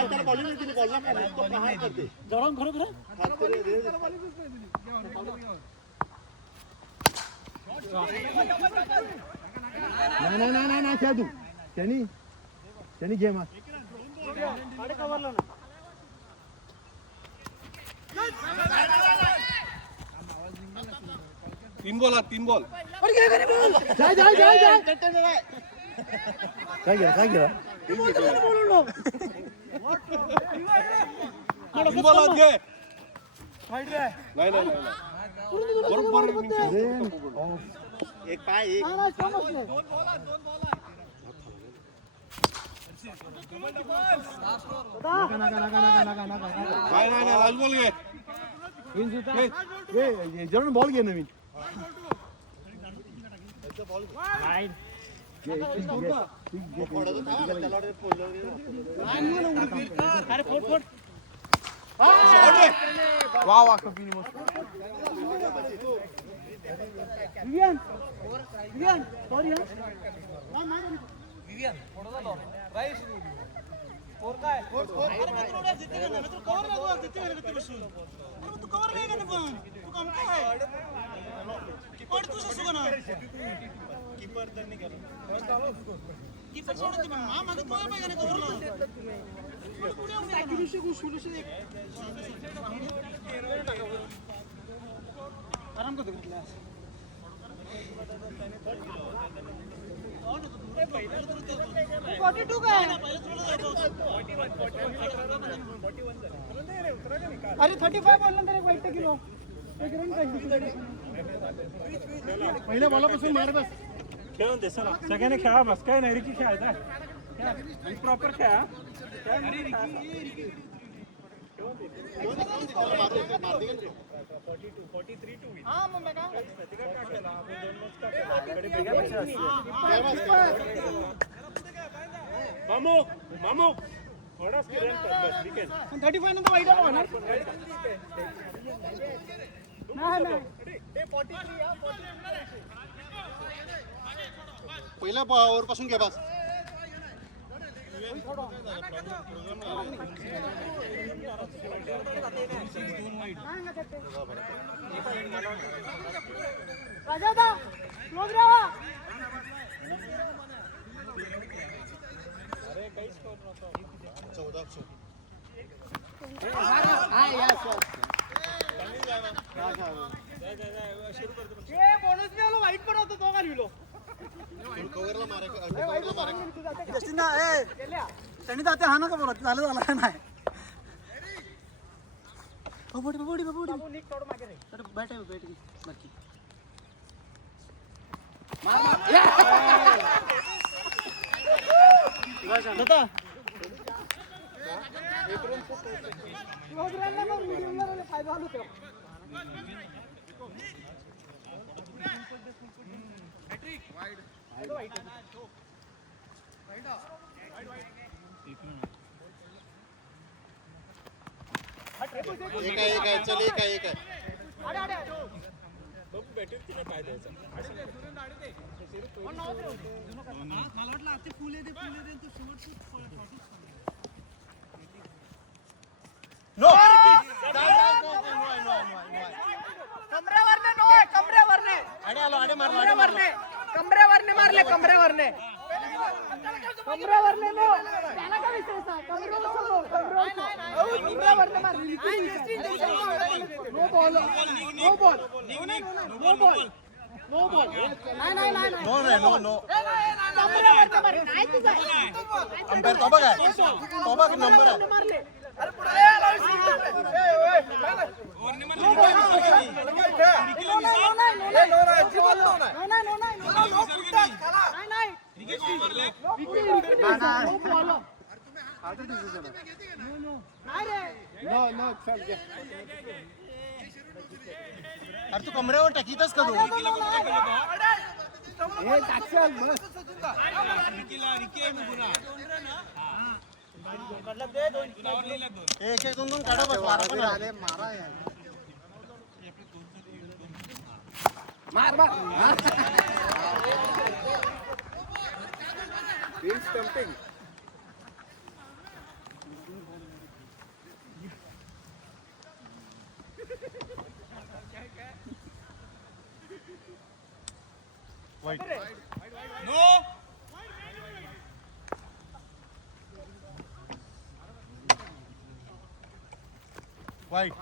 त्याला बॉलिंग तिने बॉलला तो प्रहार करते जवळ खरोखर नाही खेळ तू त्यांनी घे मग कवरला ना 3 बॉल 3 बॉल काय घ्या 3 बॉल घे नाही बरोबर एक पाय एक नाही लास्ट बॉल घे जरूर बॉल घे नवीन अरे फोट वा वा कपिनी मस्त विवियन सॉरी विवियन थोडं झालं राईस स्कोर काय अरे मित्र जिथे ना मित्र कव्हर लागू जिथे गेले किती बसून तू कव्हर काय करणे पण तू काम काय कीपर तू सुसू ना कीपर तर नाही केलं कीपर सोडून दे मा मागे तो पाहिजे ना कव्हरला पुढे येऊन ॲक्युरेसी गोष्टी आराम करतो घेतला 42 काय अरे 35 बोलला तर 1 किलो एक रन पाहिजे पहिल्या बॉलापासून मार बस खेळून दे चला सगळ्यांनी खेळा बस काय नाही रिकी खेळायचा प्रॉपर खेळा हां मग काय मामू थोडाच रन कर बस विकेट 35 नंतर वाईट आला होणार नाही पहिल्या ओव्हर पासून घे बस राजा क्लोज राहा अरे काही स्कोर नव्हता 14 बोनस मी आलो वाईट पण होतो तो का लिहिलो कव्हरला मारा त्यांनी जाते हा ना का बोला झालं झालं नाही बबोडी बैठ नक्की फायदा आलो तो एक आहे चल एक आहे मला वाटलं आता फुल येते तू शेवटचं नो कमरेवरने मारले कमरेवरने नो त्याला काय विषय सा कमरेवरने मारले नो बॉल नाही अंपायर तो बघा नंबर आहे अरे तू कमरेवर टाकीतच का तू एक दोन काढा बस मारा वाईट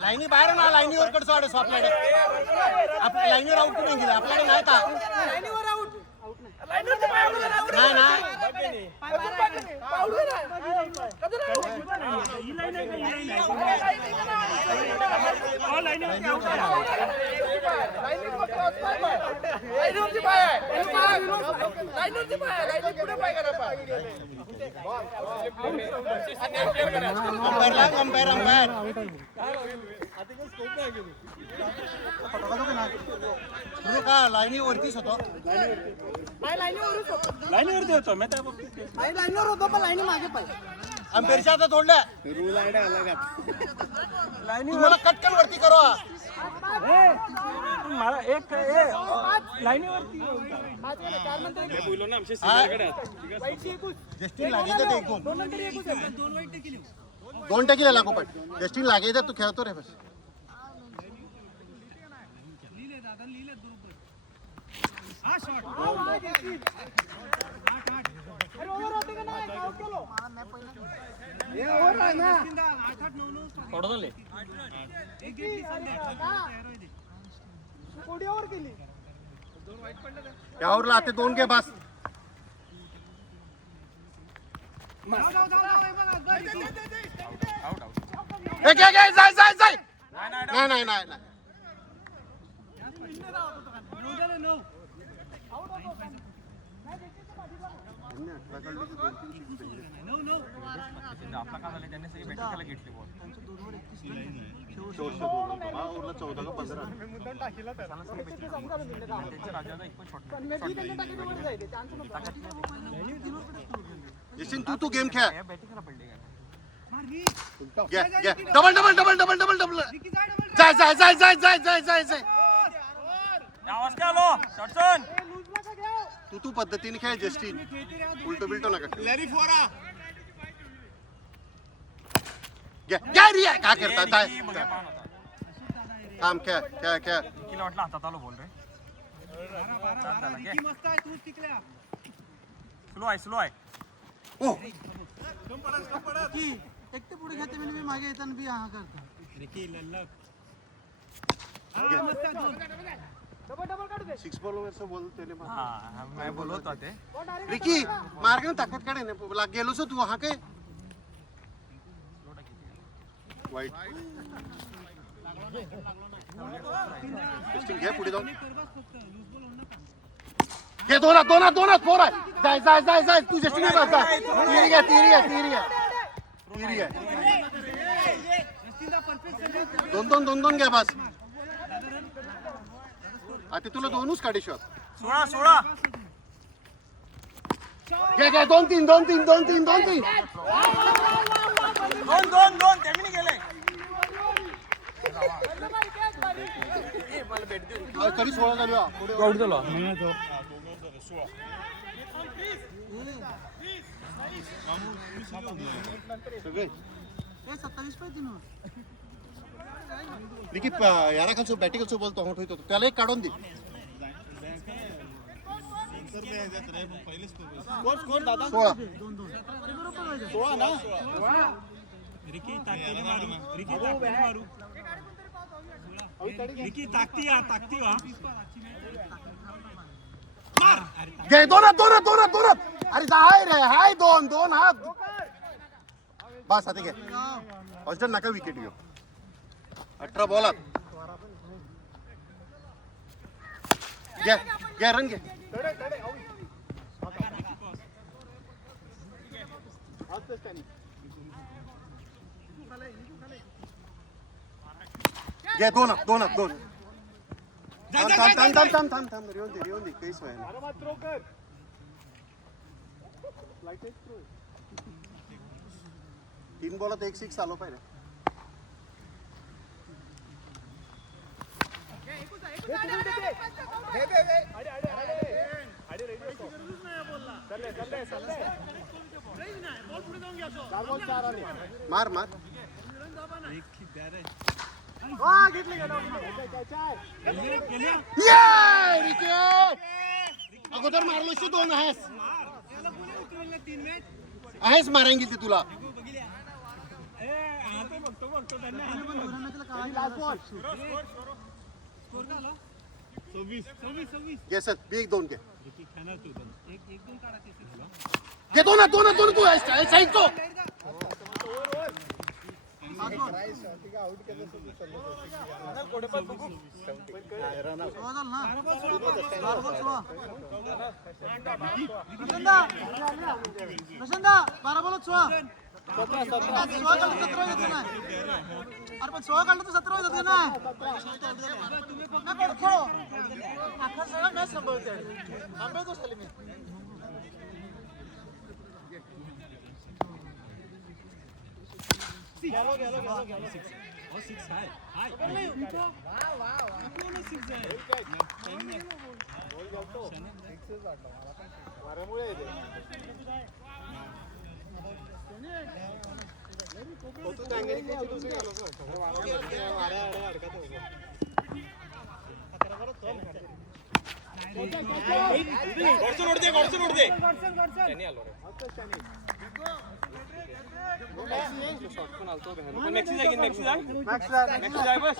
लाईनी बाहेर ना लाईनीवर कडचं वाढ आपल्याकडे लाईनीवर आउट कुठे गेले आपल्याकडे नाही का नाही ना अंपायर का लाईनीवरतीच होतो लाईनीवरती होतो मी त्या लाईनवर होतो पण लाईनी मागे पाहिजे अंपेरच्या आता तोडल्या तुम्हाला कटकन वरती करो मला एक लाईनीवरती बोललो ना आमच्या जस्टिन लागे तर एक दोन टकीला लागोपाठ जस्टिन लागे तर तू खेळतो रे बस यावरला आता दोन घे बस नाही आपला का झालं त्यांनी सगळी बॅटिंग घेतली बॉल 14 का 15 जस्टिन तू गेम खेळ डबल जाय तू पद्धतीने खेळ जस्टिन उलटो बिलटो नका रिया काय करता काम खेळ वाटलं हातात आलो बोल रे स्लो आहे एकटे पुढे घेते मी मागे येताना बी हा करतो सिक्स बॉल वरचं बोलते मैं बोलत होते रिकी मार्ग ताकद काढे ना गेलो सो तू हा काय वाईट घे पुढे जाऊन घे दोनात फोर आहे. जाय तुझ्याशी नाही बस जाय. तिरी घ्या. दोन घ्या बस. आता तुला दोनच काढे शॉट. 16 घे 2-3 2 त्यांनी नाही गेले. तरी 16 झाली हा. पुढे आउट झाला सगळे 27 पाहिजे ना. लिखी याला खालचो बॅटिंग खालचो बोलतो आउट होतो त्याला एक काढून दे. स्कोर दादा 16 16 ना. घे दोनात. अरे हाय रे हाय 2 हात बस. आता घे ऑस्ट्रेलिया नका विकेट घेऊ. 18 बॉलात घे रन घे. घे 2 थांब रेवून दे काहीच व्हाय ना. 3 बॉलात 1 6 आलो पाहिजे. मार अगोदर मारलो 2 आहेस मारांगी ते तुला. घे सर 1-2 घे 2 तू साईडचो. प्रशांता 12 बॉल 16 काढलं 17 येतो ना. अरे पण 16 काढलं तर 17 येतात ना. अख्खा सगळं मॅच सांभाळते. सांभाळतोच खाली मी. गॉडसन उडते त्यांनी आलो रे. मॅक्सी जाय बस.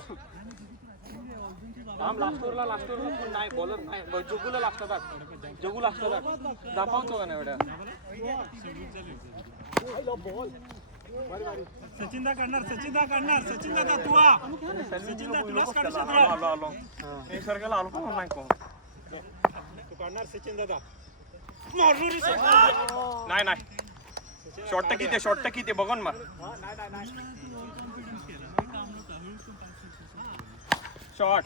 लास्ट ओव्हरला पण नाही बॉलर नाही. जगूला लागतात दापावतो का नाही एवढ्या. सचिन दा काढणार सचिन दादा तुलाच काढू शकतो. आलो निसर्गाला आलो पण नाही कोण तू काढणार सचिन दादा. नाही शॉर्ट किती बघून मार. शॉट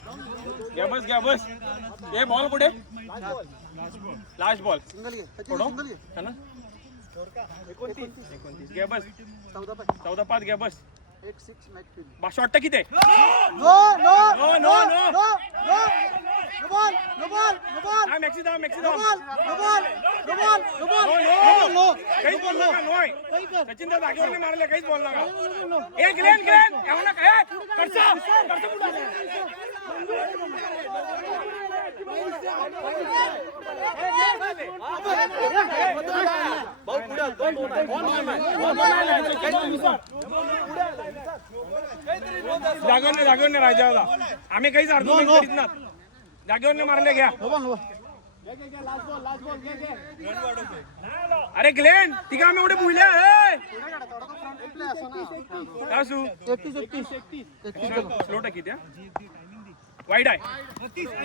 घ्या बस. हे बॉल कुठे. लास्ट बॉल सिंगल घे है ना. 29 घ्या बस. 14-5 घ्या बस. 8-6 मॅच फिल. बा शॉट किती. नो मॅक्सी दा काहीच बोल नका. सचिन दा जागेवर मारले काहीच बोल नका. एक ग्लेन एवढा काय जागेवर राजा आम्ही काहीच अर्थ करीत ना. जागेवर मारले घ्या. अरे ग्लेन ती का आम्ही एवढे बुले स्लोट किती वाईट आहे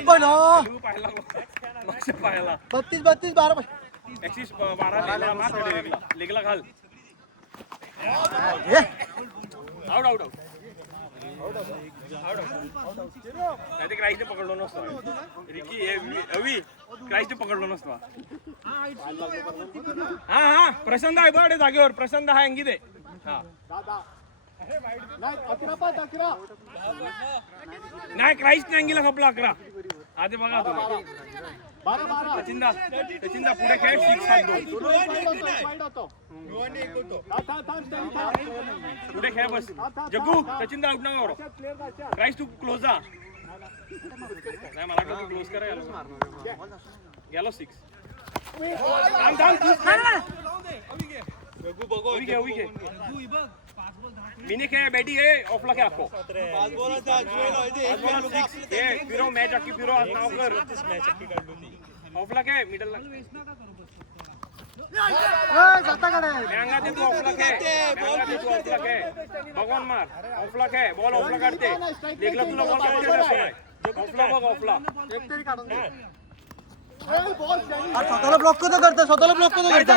पण तू पाहिला लक्ष पाहिला 32 12 ऍक्सिस 12 मार लेगला घाल आउट आउट नाही ते क्राईस्टने पकडलो नसतो रिकी अवी क्राईस्टने पकडलो नसतो हा प्रसन्न आहे बरं जागेवर प्रसन्न आहे अंगी दे हा नाही क्राईस्ट अंगीला खपला 11 आधी बघा तुम्ही सचिंदा पुढे खेळ 6-7-2 पुढे खेळ बस जग्गू सचिंदा आउट ना करो क्राईस्ट तू क्लोज जा नाही मला वाटलं तू क्लोज करायला गेलो 6 मिनी खेळ बॅटी आहे ऑफला खेळ आखो फिरो मॅच आखी फिरो आज नाव कर ऑफला खेळ मिडल मँगा दे तू ऑफला खेळ भगवान मार ऑफला खेळ बॉल ऑफला काढते देखला तुला बॉल काढते ऑफला बघ ऑफला स्वतःला ब्लॉक कतो करता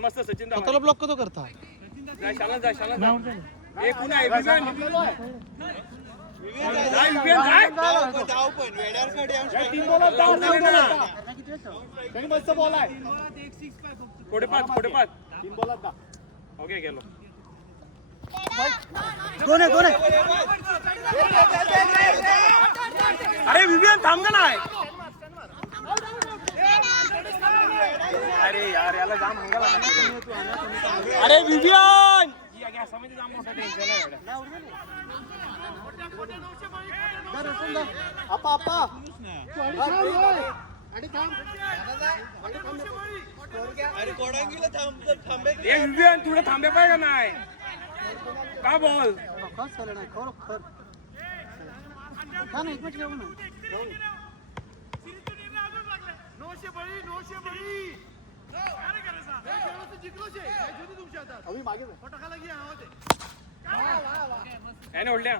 मस्त सचिन स्वतःला ब्लॉक कतो करता जाय शाला एक पुन्हा पुढे पाच ओके गेलो दोन आहे अरे विवियन थांब ना अरे यार याला जाम हंगाला अरे विवियन विवियन तुला थांबे पाहिजे का नाही का बॉल ओढल्या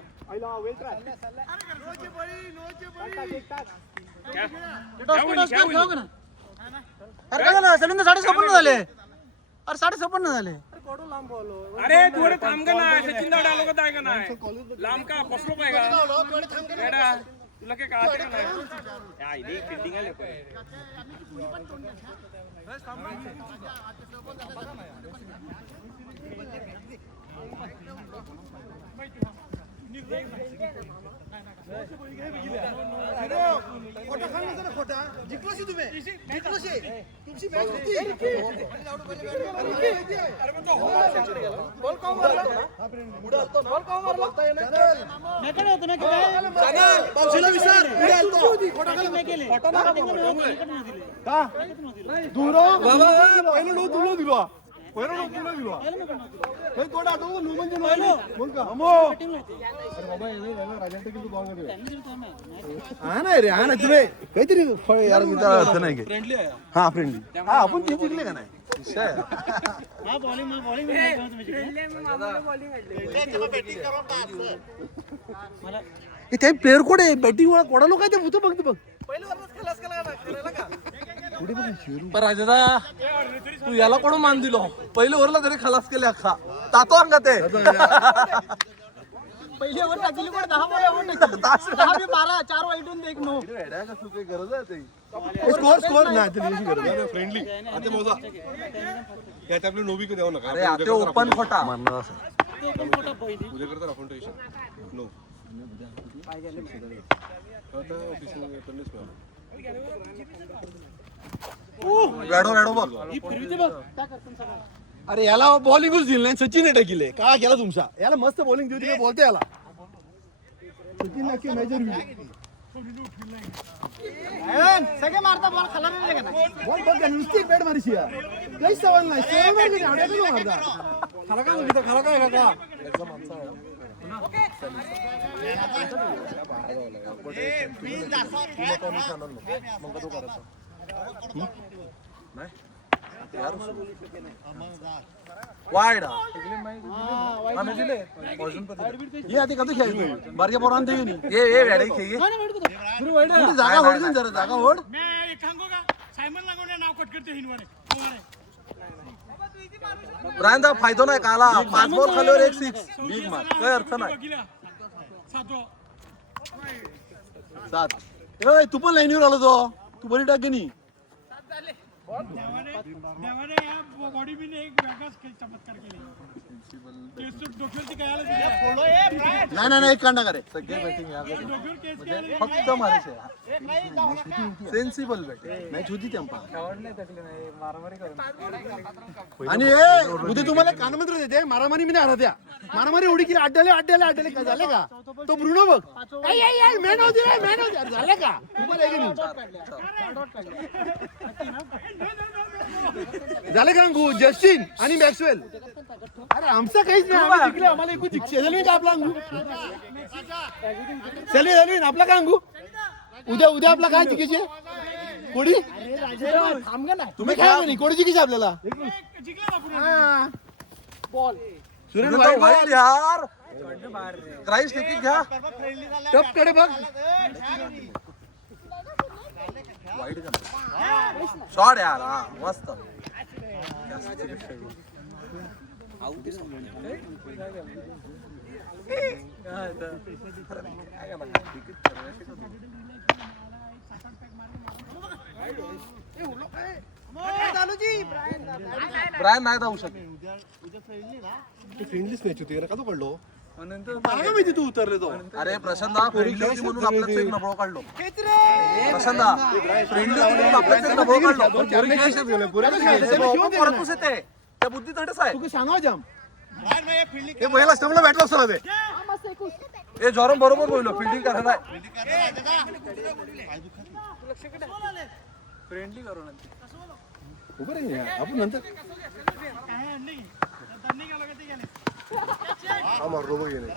झाले अरे 56 झाले अरे थोडे थांब का नाही सचिन दादा आलो का का नाही लांब का बसलो पाहिजे का तुला काय कळत का नाही फिल्डिंग आले जिंकलोशी तुम्ही तुमची मॅच होती नाही रे हा ना तुम्ही काहीतरी यार अर्थ नाही हा फ्रेंडली हा आपण ते जिंकले का नाही ते प्लेअर कोण आहे बॅटिंग वाला कोणा लोक आहे ते होतं बघ बघ पण राजा तू याला कोण मान दिलो पहिले ओव्हरला तरी खलास केले अख्खा तातो अंगात आहे पहिले ओव्हर टाकली पण 10 बॉल ओव्हर टाकली 10 बी 12 4 वाईटून एक नो गरज आहे स्कोर नाही फ्रेंडली आता मोजा यात आपलं नोबी को द्यावं नका अरे आता ओपन खोटा उद्या करता कॉन्ट्रिब्युशन नो आता ऑफिशियल करनेच वेडो बघ अरे याला बॉलिंगच दिली नाही सचिन टाकिले का केला तुमचा याला मस्त बॉलिंग देऊ दे बोलते याला सचिन नक्की मेजर सगळे मारता बॉल खाला नाही का बॉल बघ नुसती बॅट मारशी काही सवाल नाही सेव्ह मारली आवड्यातच मारता खरा काय म्हणतो खरा काय का याचा माणसा आहे वाईड आम्ही दिले ये आधी कसं खेळतो बारक्या पोरांना देवी नाही ये वेडे खेळ जागा ओढ ना जरा जागा ओढ मैं एक सांगू का सायमन लागवणे नाव कट करते हिनवाने ब्रायनचा फायदा नाही काला 5 बॉल खाल्यावर 1 6 बिग मार काही अर्थ नाही सात ए तू पण लाईनीवर आलो तो तू बरी टाक नाही देवाने या बॉडी बिन एक वेगळाच चमत्कार केले डोक्यावरती काय आलं नाही नाही एक कांडा करे डोक्यावर केस केले फक्त मारायचे सेन्सिबल बेट मॅच होती तेव्हा नाही थकले नाही मारामारी करून आणि ए उद्या तुम्हाला कानमंत्र देते मारामारी मी नाही हरत या मारामारी उडी केली अड्ड्याले काय झाले का तो ब्रुनो बघ मॅन होती झाले का तुम्हाला एक झाले का अंगू जस्टिन आणि मॅक्सवेल अरे आमचं काहीच नाही आम्ही जिंकले आम्हाला एकूण जिंकले का आपला अंगू सेल्वी आपला काय अंगू उद्या आपला काय जिंकायचे कोडी तुम्ही काय म्हणे कोडी जिंकायचे आपल्याला सुरेश वाईट यार क्राइस्ट टिकीट घ्या टप कडे बघ शॉट यार हा मस्त ब्रायन नाही जाऊ शकत फ्रेंडलीच मॅच होती का तो पडलो काय माहिती तू उतरले तो अरे प्रशांत फ्रेंडली होती म्हणून आपल्याच एक नबळ काढलो प्रशांत फ्रेंडली होती म्हणून आपल्याच एक नबळ काढलो परतूस येते त्या बुद्धी तडच आहे तू सांगा जाम हे पहिला स्टंपला बॅटला असतो ते हे जॉरम बरोबर बोललो फिल्डिंग करायला फ्रेंडली करून उभं रे आपण नंतर हा मारलो बघ येणे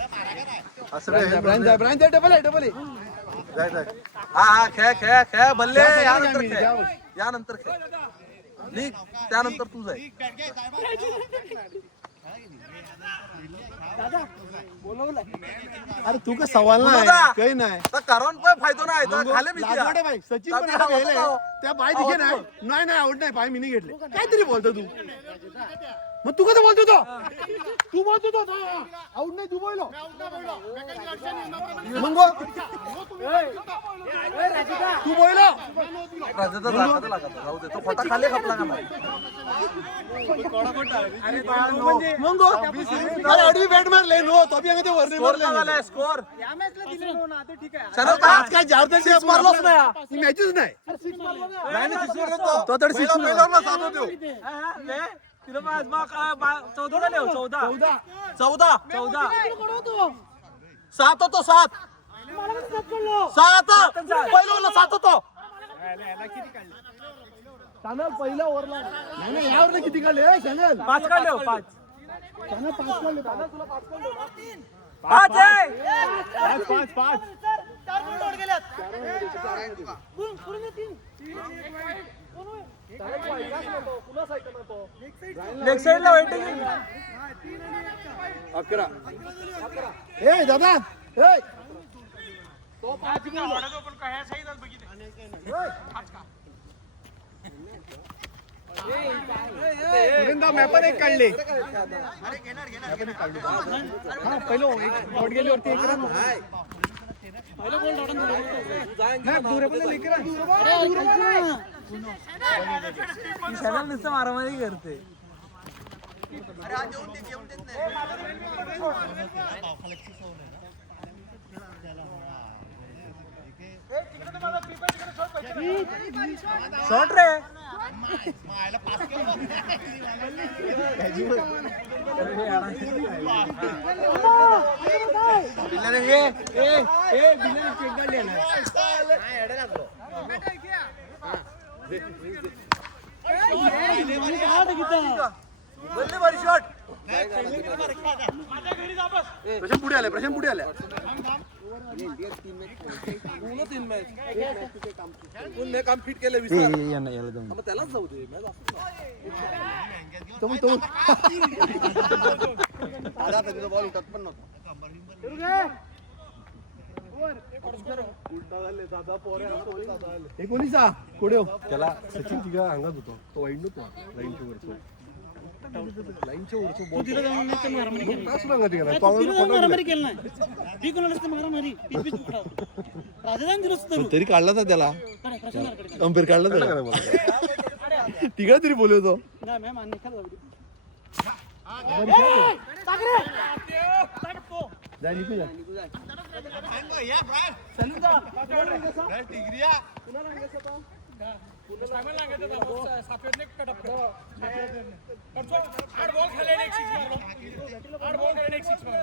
असं ब्रायन डबल आहे जाय जाय हा खेळ बल्ले यानंतर खेळ यानंतर खेळ लीग त्यानंतर तू जाय अरे तू का सवाल नाही काही नाही तर कारण पण फायदा नाही तर खाले लाजवाडे बाई सचिन पण आता गेले त्या पाय दिखे नाही आवड नाही पाय मी नाही घेतले काहीतरी बोलतो तू मग तू कसं बोलतो तू बोलतो तो आउट नाही तू बोललो मग तू बोललो राजाचा दाखवता लागत जाऊ दे तो फटा खाली खपला का नाही मग अरे अडवी बॅट मारले नो तो भी अंगते वर स्कोर काय झालाय स्कोर या मॅचला दिले हो ना ते ठीक आहे चलो आज काय जारदा सिक्स मारलोच नाही ही मॅचच नाही तो तर सिक्स पहिल्यावरला साधू देऊ तिला आज 14 लिहो 14 7 होतो 7 पहिल्यावरला 7 होतो चांगल पहिला ओव्हरला नाही यावर किती काढले सांगल 5 काढले हो 5 चांगल 5 काढले तुला 5 काढले 5 आहे 5 चार गुण तोड गेल्यात लेग साइडला वेटिंग 11 ए दादा ए मैं पण एक काढले पहिलं एक बॉट गेलीवरती एक रन चॅनल नुसतं मारामारी करते शॉट रे बल्ले बारी शॉट माझ्या घरी जा बस. प्रशांत पुढे आल्या पूर्ण 3 मॅच पूर्ण काम फिट केलं विसर मग त्यालाच जाऊ दे मॅच बॉल उठत पण नव्हता. कोणीचा पुढे त्याला सचिन तिघा अंगात होतो तो वाईट नव्हतो लाईनच्या वरचं बॉल तिला जाऊन नाही तर मारामारी केली. काय सांगत गेला तिला जाऊन मारामारी केली नाही. मी कोणाला असतं मारामारी पीच उकडावं. राजधान दिलं असतं तू. तरी काढला तर त्याला कडे, प्रशांत अंपेर काढला त्याला तिघा तरी बोलवतो नाही मॅम अन्य खाली जाऊ दे. जाय निघू जा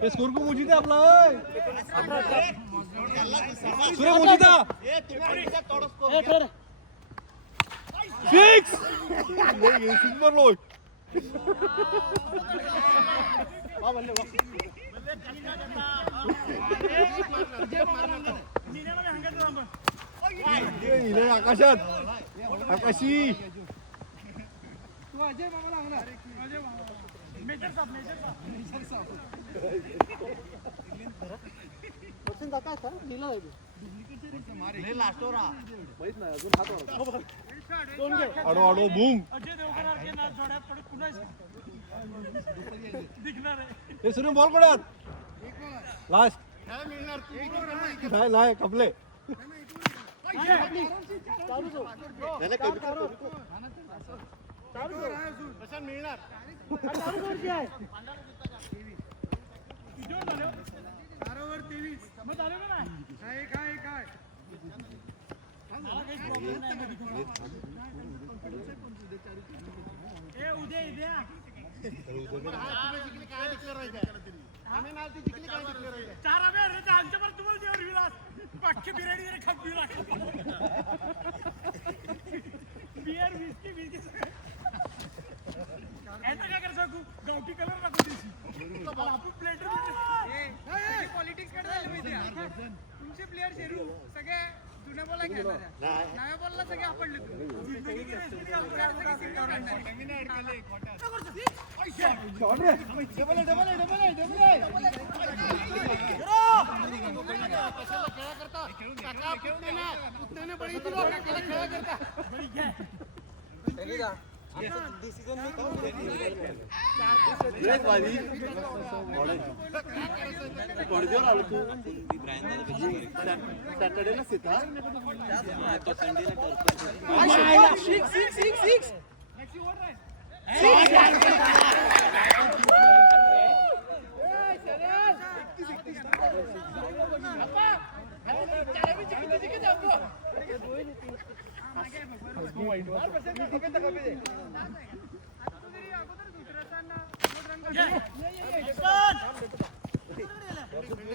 स्कोर को मुझी दे आपला सूर्य मुझी दा सिक्स ये सुपर लो आकाशात आकाशी आडो आडो बूम हे सूर्य बॉल कोणात लास्ट नाही कपले गावठी कलर पॉलिटिक्स तुमचे प्लेयर शेरू सगळे जुन्या बॉल खेळणार नव्या बॉलला सगळे आपण सॅटर्डे ना सीता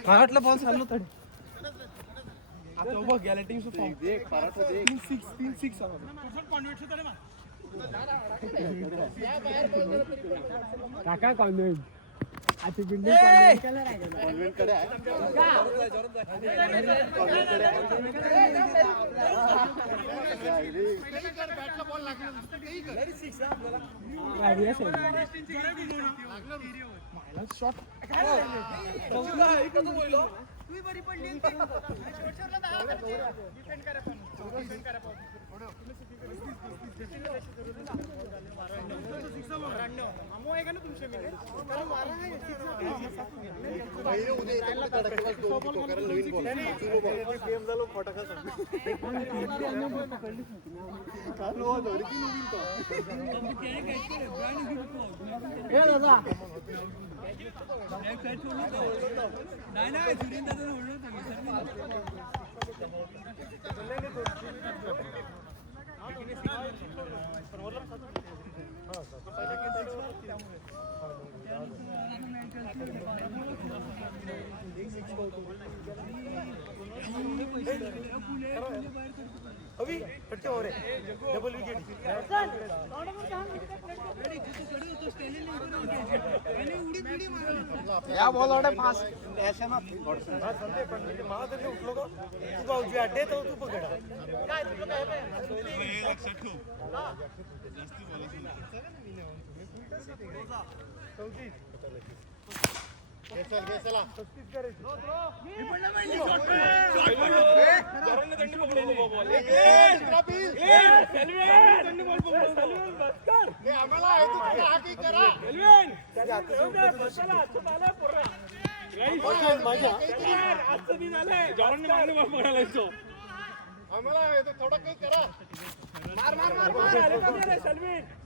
हाटला बॉल चाललो तरी गॅलेटिंग देख पाराठो देख 3-6 काका कॉन्व्हेंट आता बिल्डिंग कॉन्व्हेंट कडे आहे कॉन्व्हेंट कडे तुम्ही बरी पडली डिफेंड करा पण आमो आहे का ना तुमचे अभी पटके हो रहे डबल विकेट या बॉल एवढे फास्ट ऐसे ना संदे पण महादेव उठलो का तू गावची अड्डे तो तू पकडा काय तुला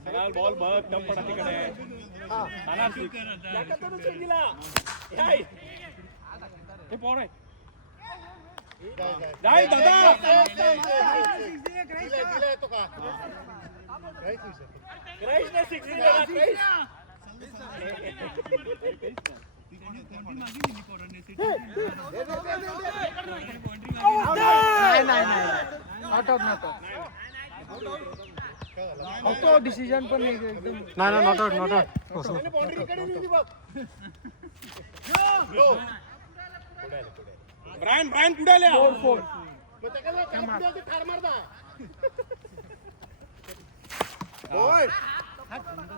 काय बॉल बघ दम पडा तिकडे हे पोर आहे जाय दादा दिलाय तो का क्राइस ने 6 दिला क्राइस नॉट आउट होतो डिसिजन पण नाही एकदम नाही नॉट आउट ब्रायन पुढे आल्या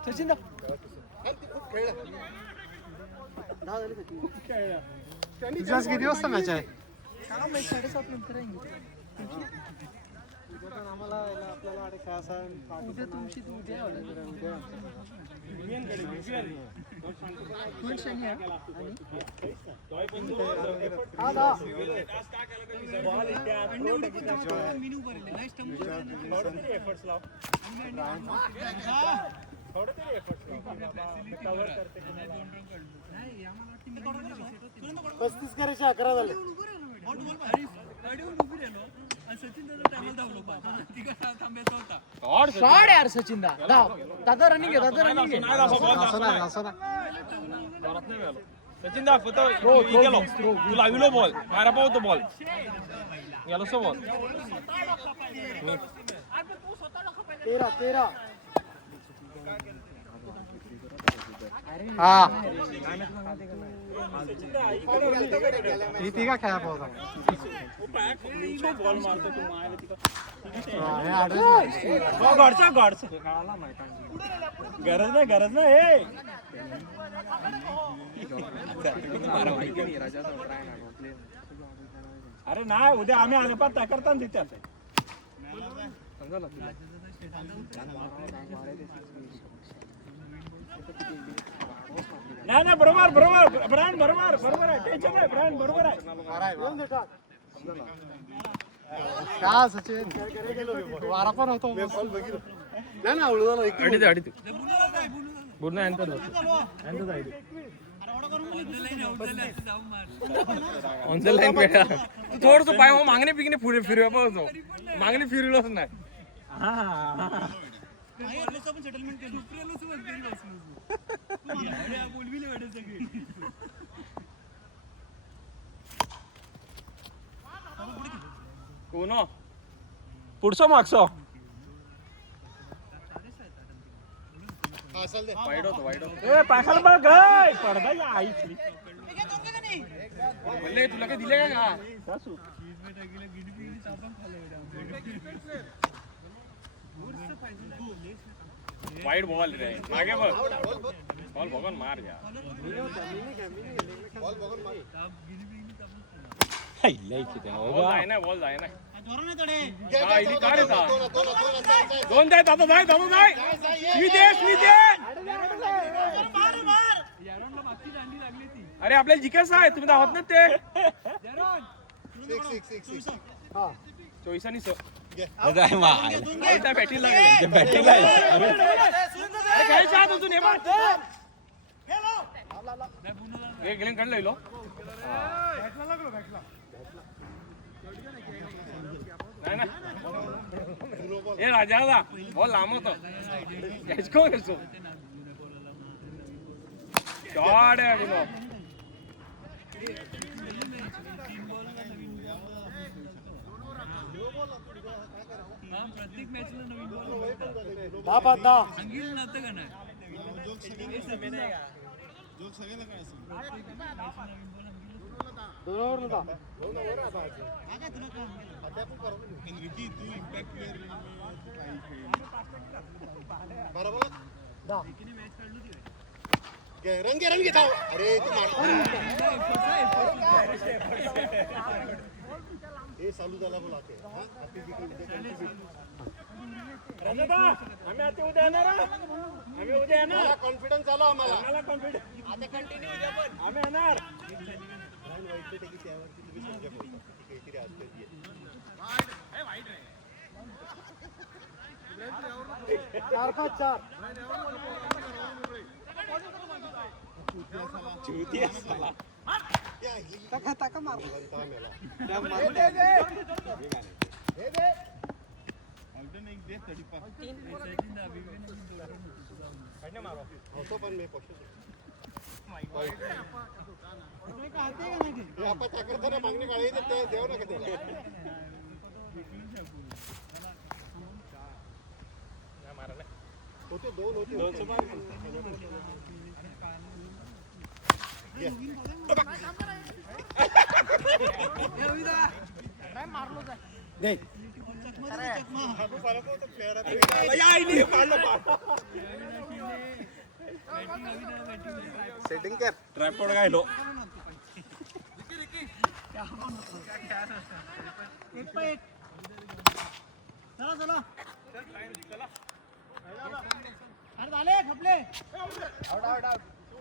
सचिन दा किती वाजता मॅच आहे पस्तीस करायचे 11 झाले शॉट यार सचिन दा दादा रनिंग आहे सचिन दा फक्त गेलो तू लाविलो बॉल मारा पावतो बॉल गेलो सो बॉल 13 हा का खेळा पाहता बॉल मारतो तू मायला गरज नाही हे अरे नाही उद्या आम्ही आले पण त्या करता तिथे नाही बरोबर ब्रँड बरोबर आहे टेन्शन नाही ब्रँड बरोबर आहे का सचिन वारा पण होतो नाही ना आवडू अडीच पूर्ण ऑनलाईन पेटा तू थोडस पाय मागणी पिकणे पुढे फिरवा पाहतो मागणी फिरलोच नाही सेटलमेंट कोण पुढचं मागचं वाईट होतो पाखाला बघ गाय पडदा आई बोलले तुला काय दिले का सासू वाईट बॉल रे मागे बघ बॉल बघून मार या बॉल जाय ना दोन जाय दादा जाय दादा जाय मी दे अरे आपल्याला जिकायचं आहे तुम्ही धावत ना ते 24 बॅटिंग गेले काढलं लो नाही ना हे राजाला बॉल लांब होतो शॉट आहे गुनो दहा पाच दहा दोन ओव्हर नव्हता रंगे रंगे धाव अरे तू हे चालू झाला बोला ते आम्ही आता उद्या येणार आम्ही उद्या येणार कॉन्फिडन्स आला आम्हाला आम्हाला कॉन्फिडन्स आता कंटिन्यू उद्या पण आम्ही येणार काहीतरी आज चार पाच चार होतो पण मी आपण ताकदताना मागणी काढायची ते देऊ नका त्याला होते दोन होते सेटिंग कर ट्रायपॉड गायलो एक पे एक चला चला अरे झाले खपले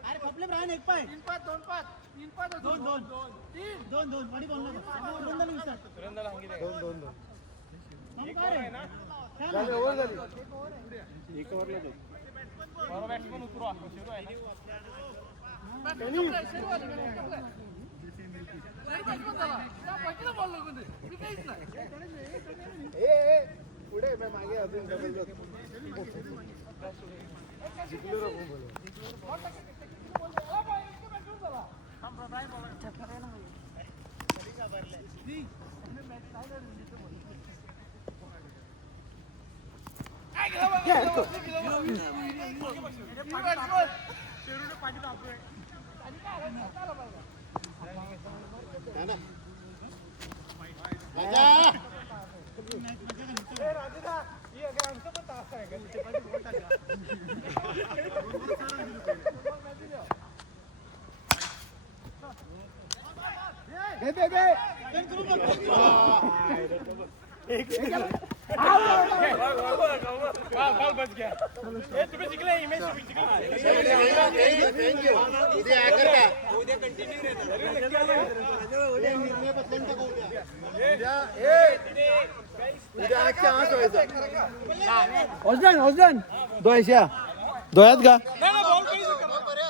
अरे खपले ब्रायन एक पाय दोन वडी बोललो सुरेंद्रला विचार दोन मग काय रे झाली ओव्हर झाली एक ओव्हरला दे बरोबर बॅट्समन उतरवा सुरू आहे पुढे मागे अजून तुम्ही जिंकले इमेज तुम्ही दोयात का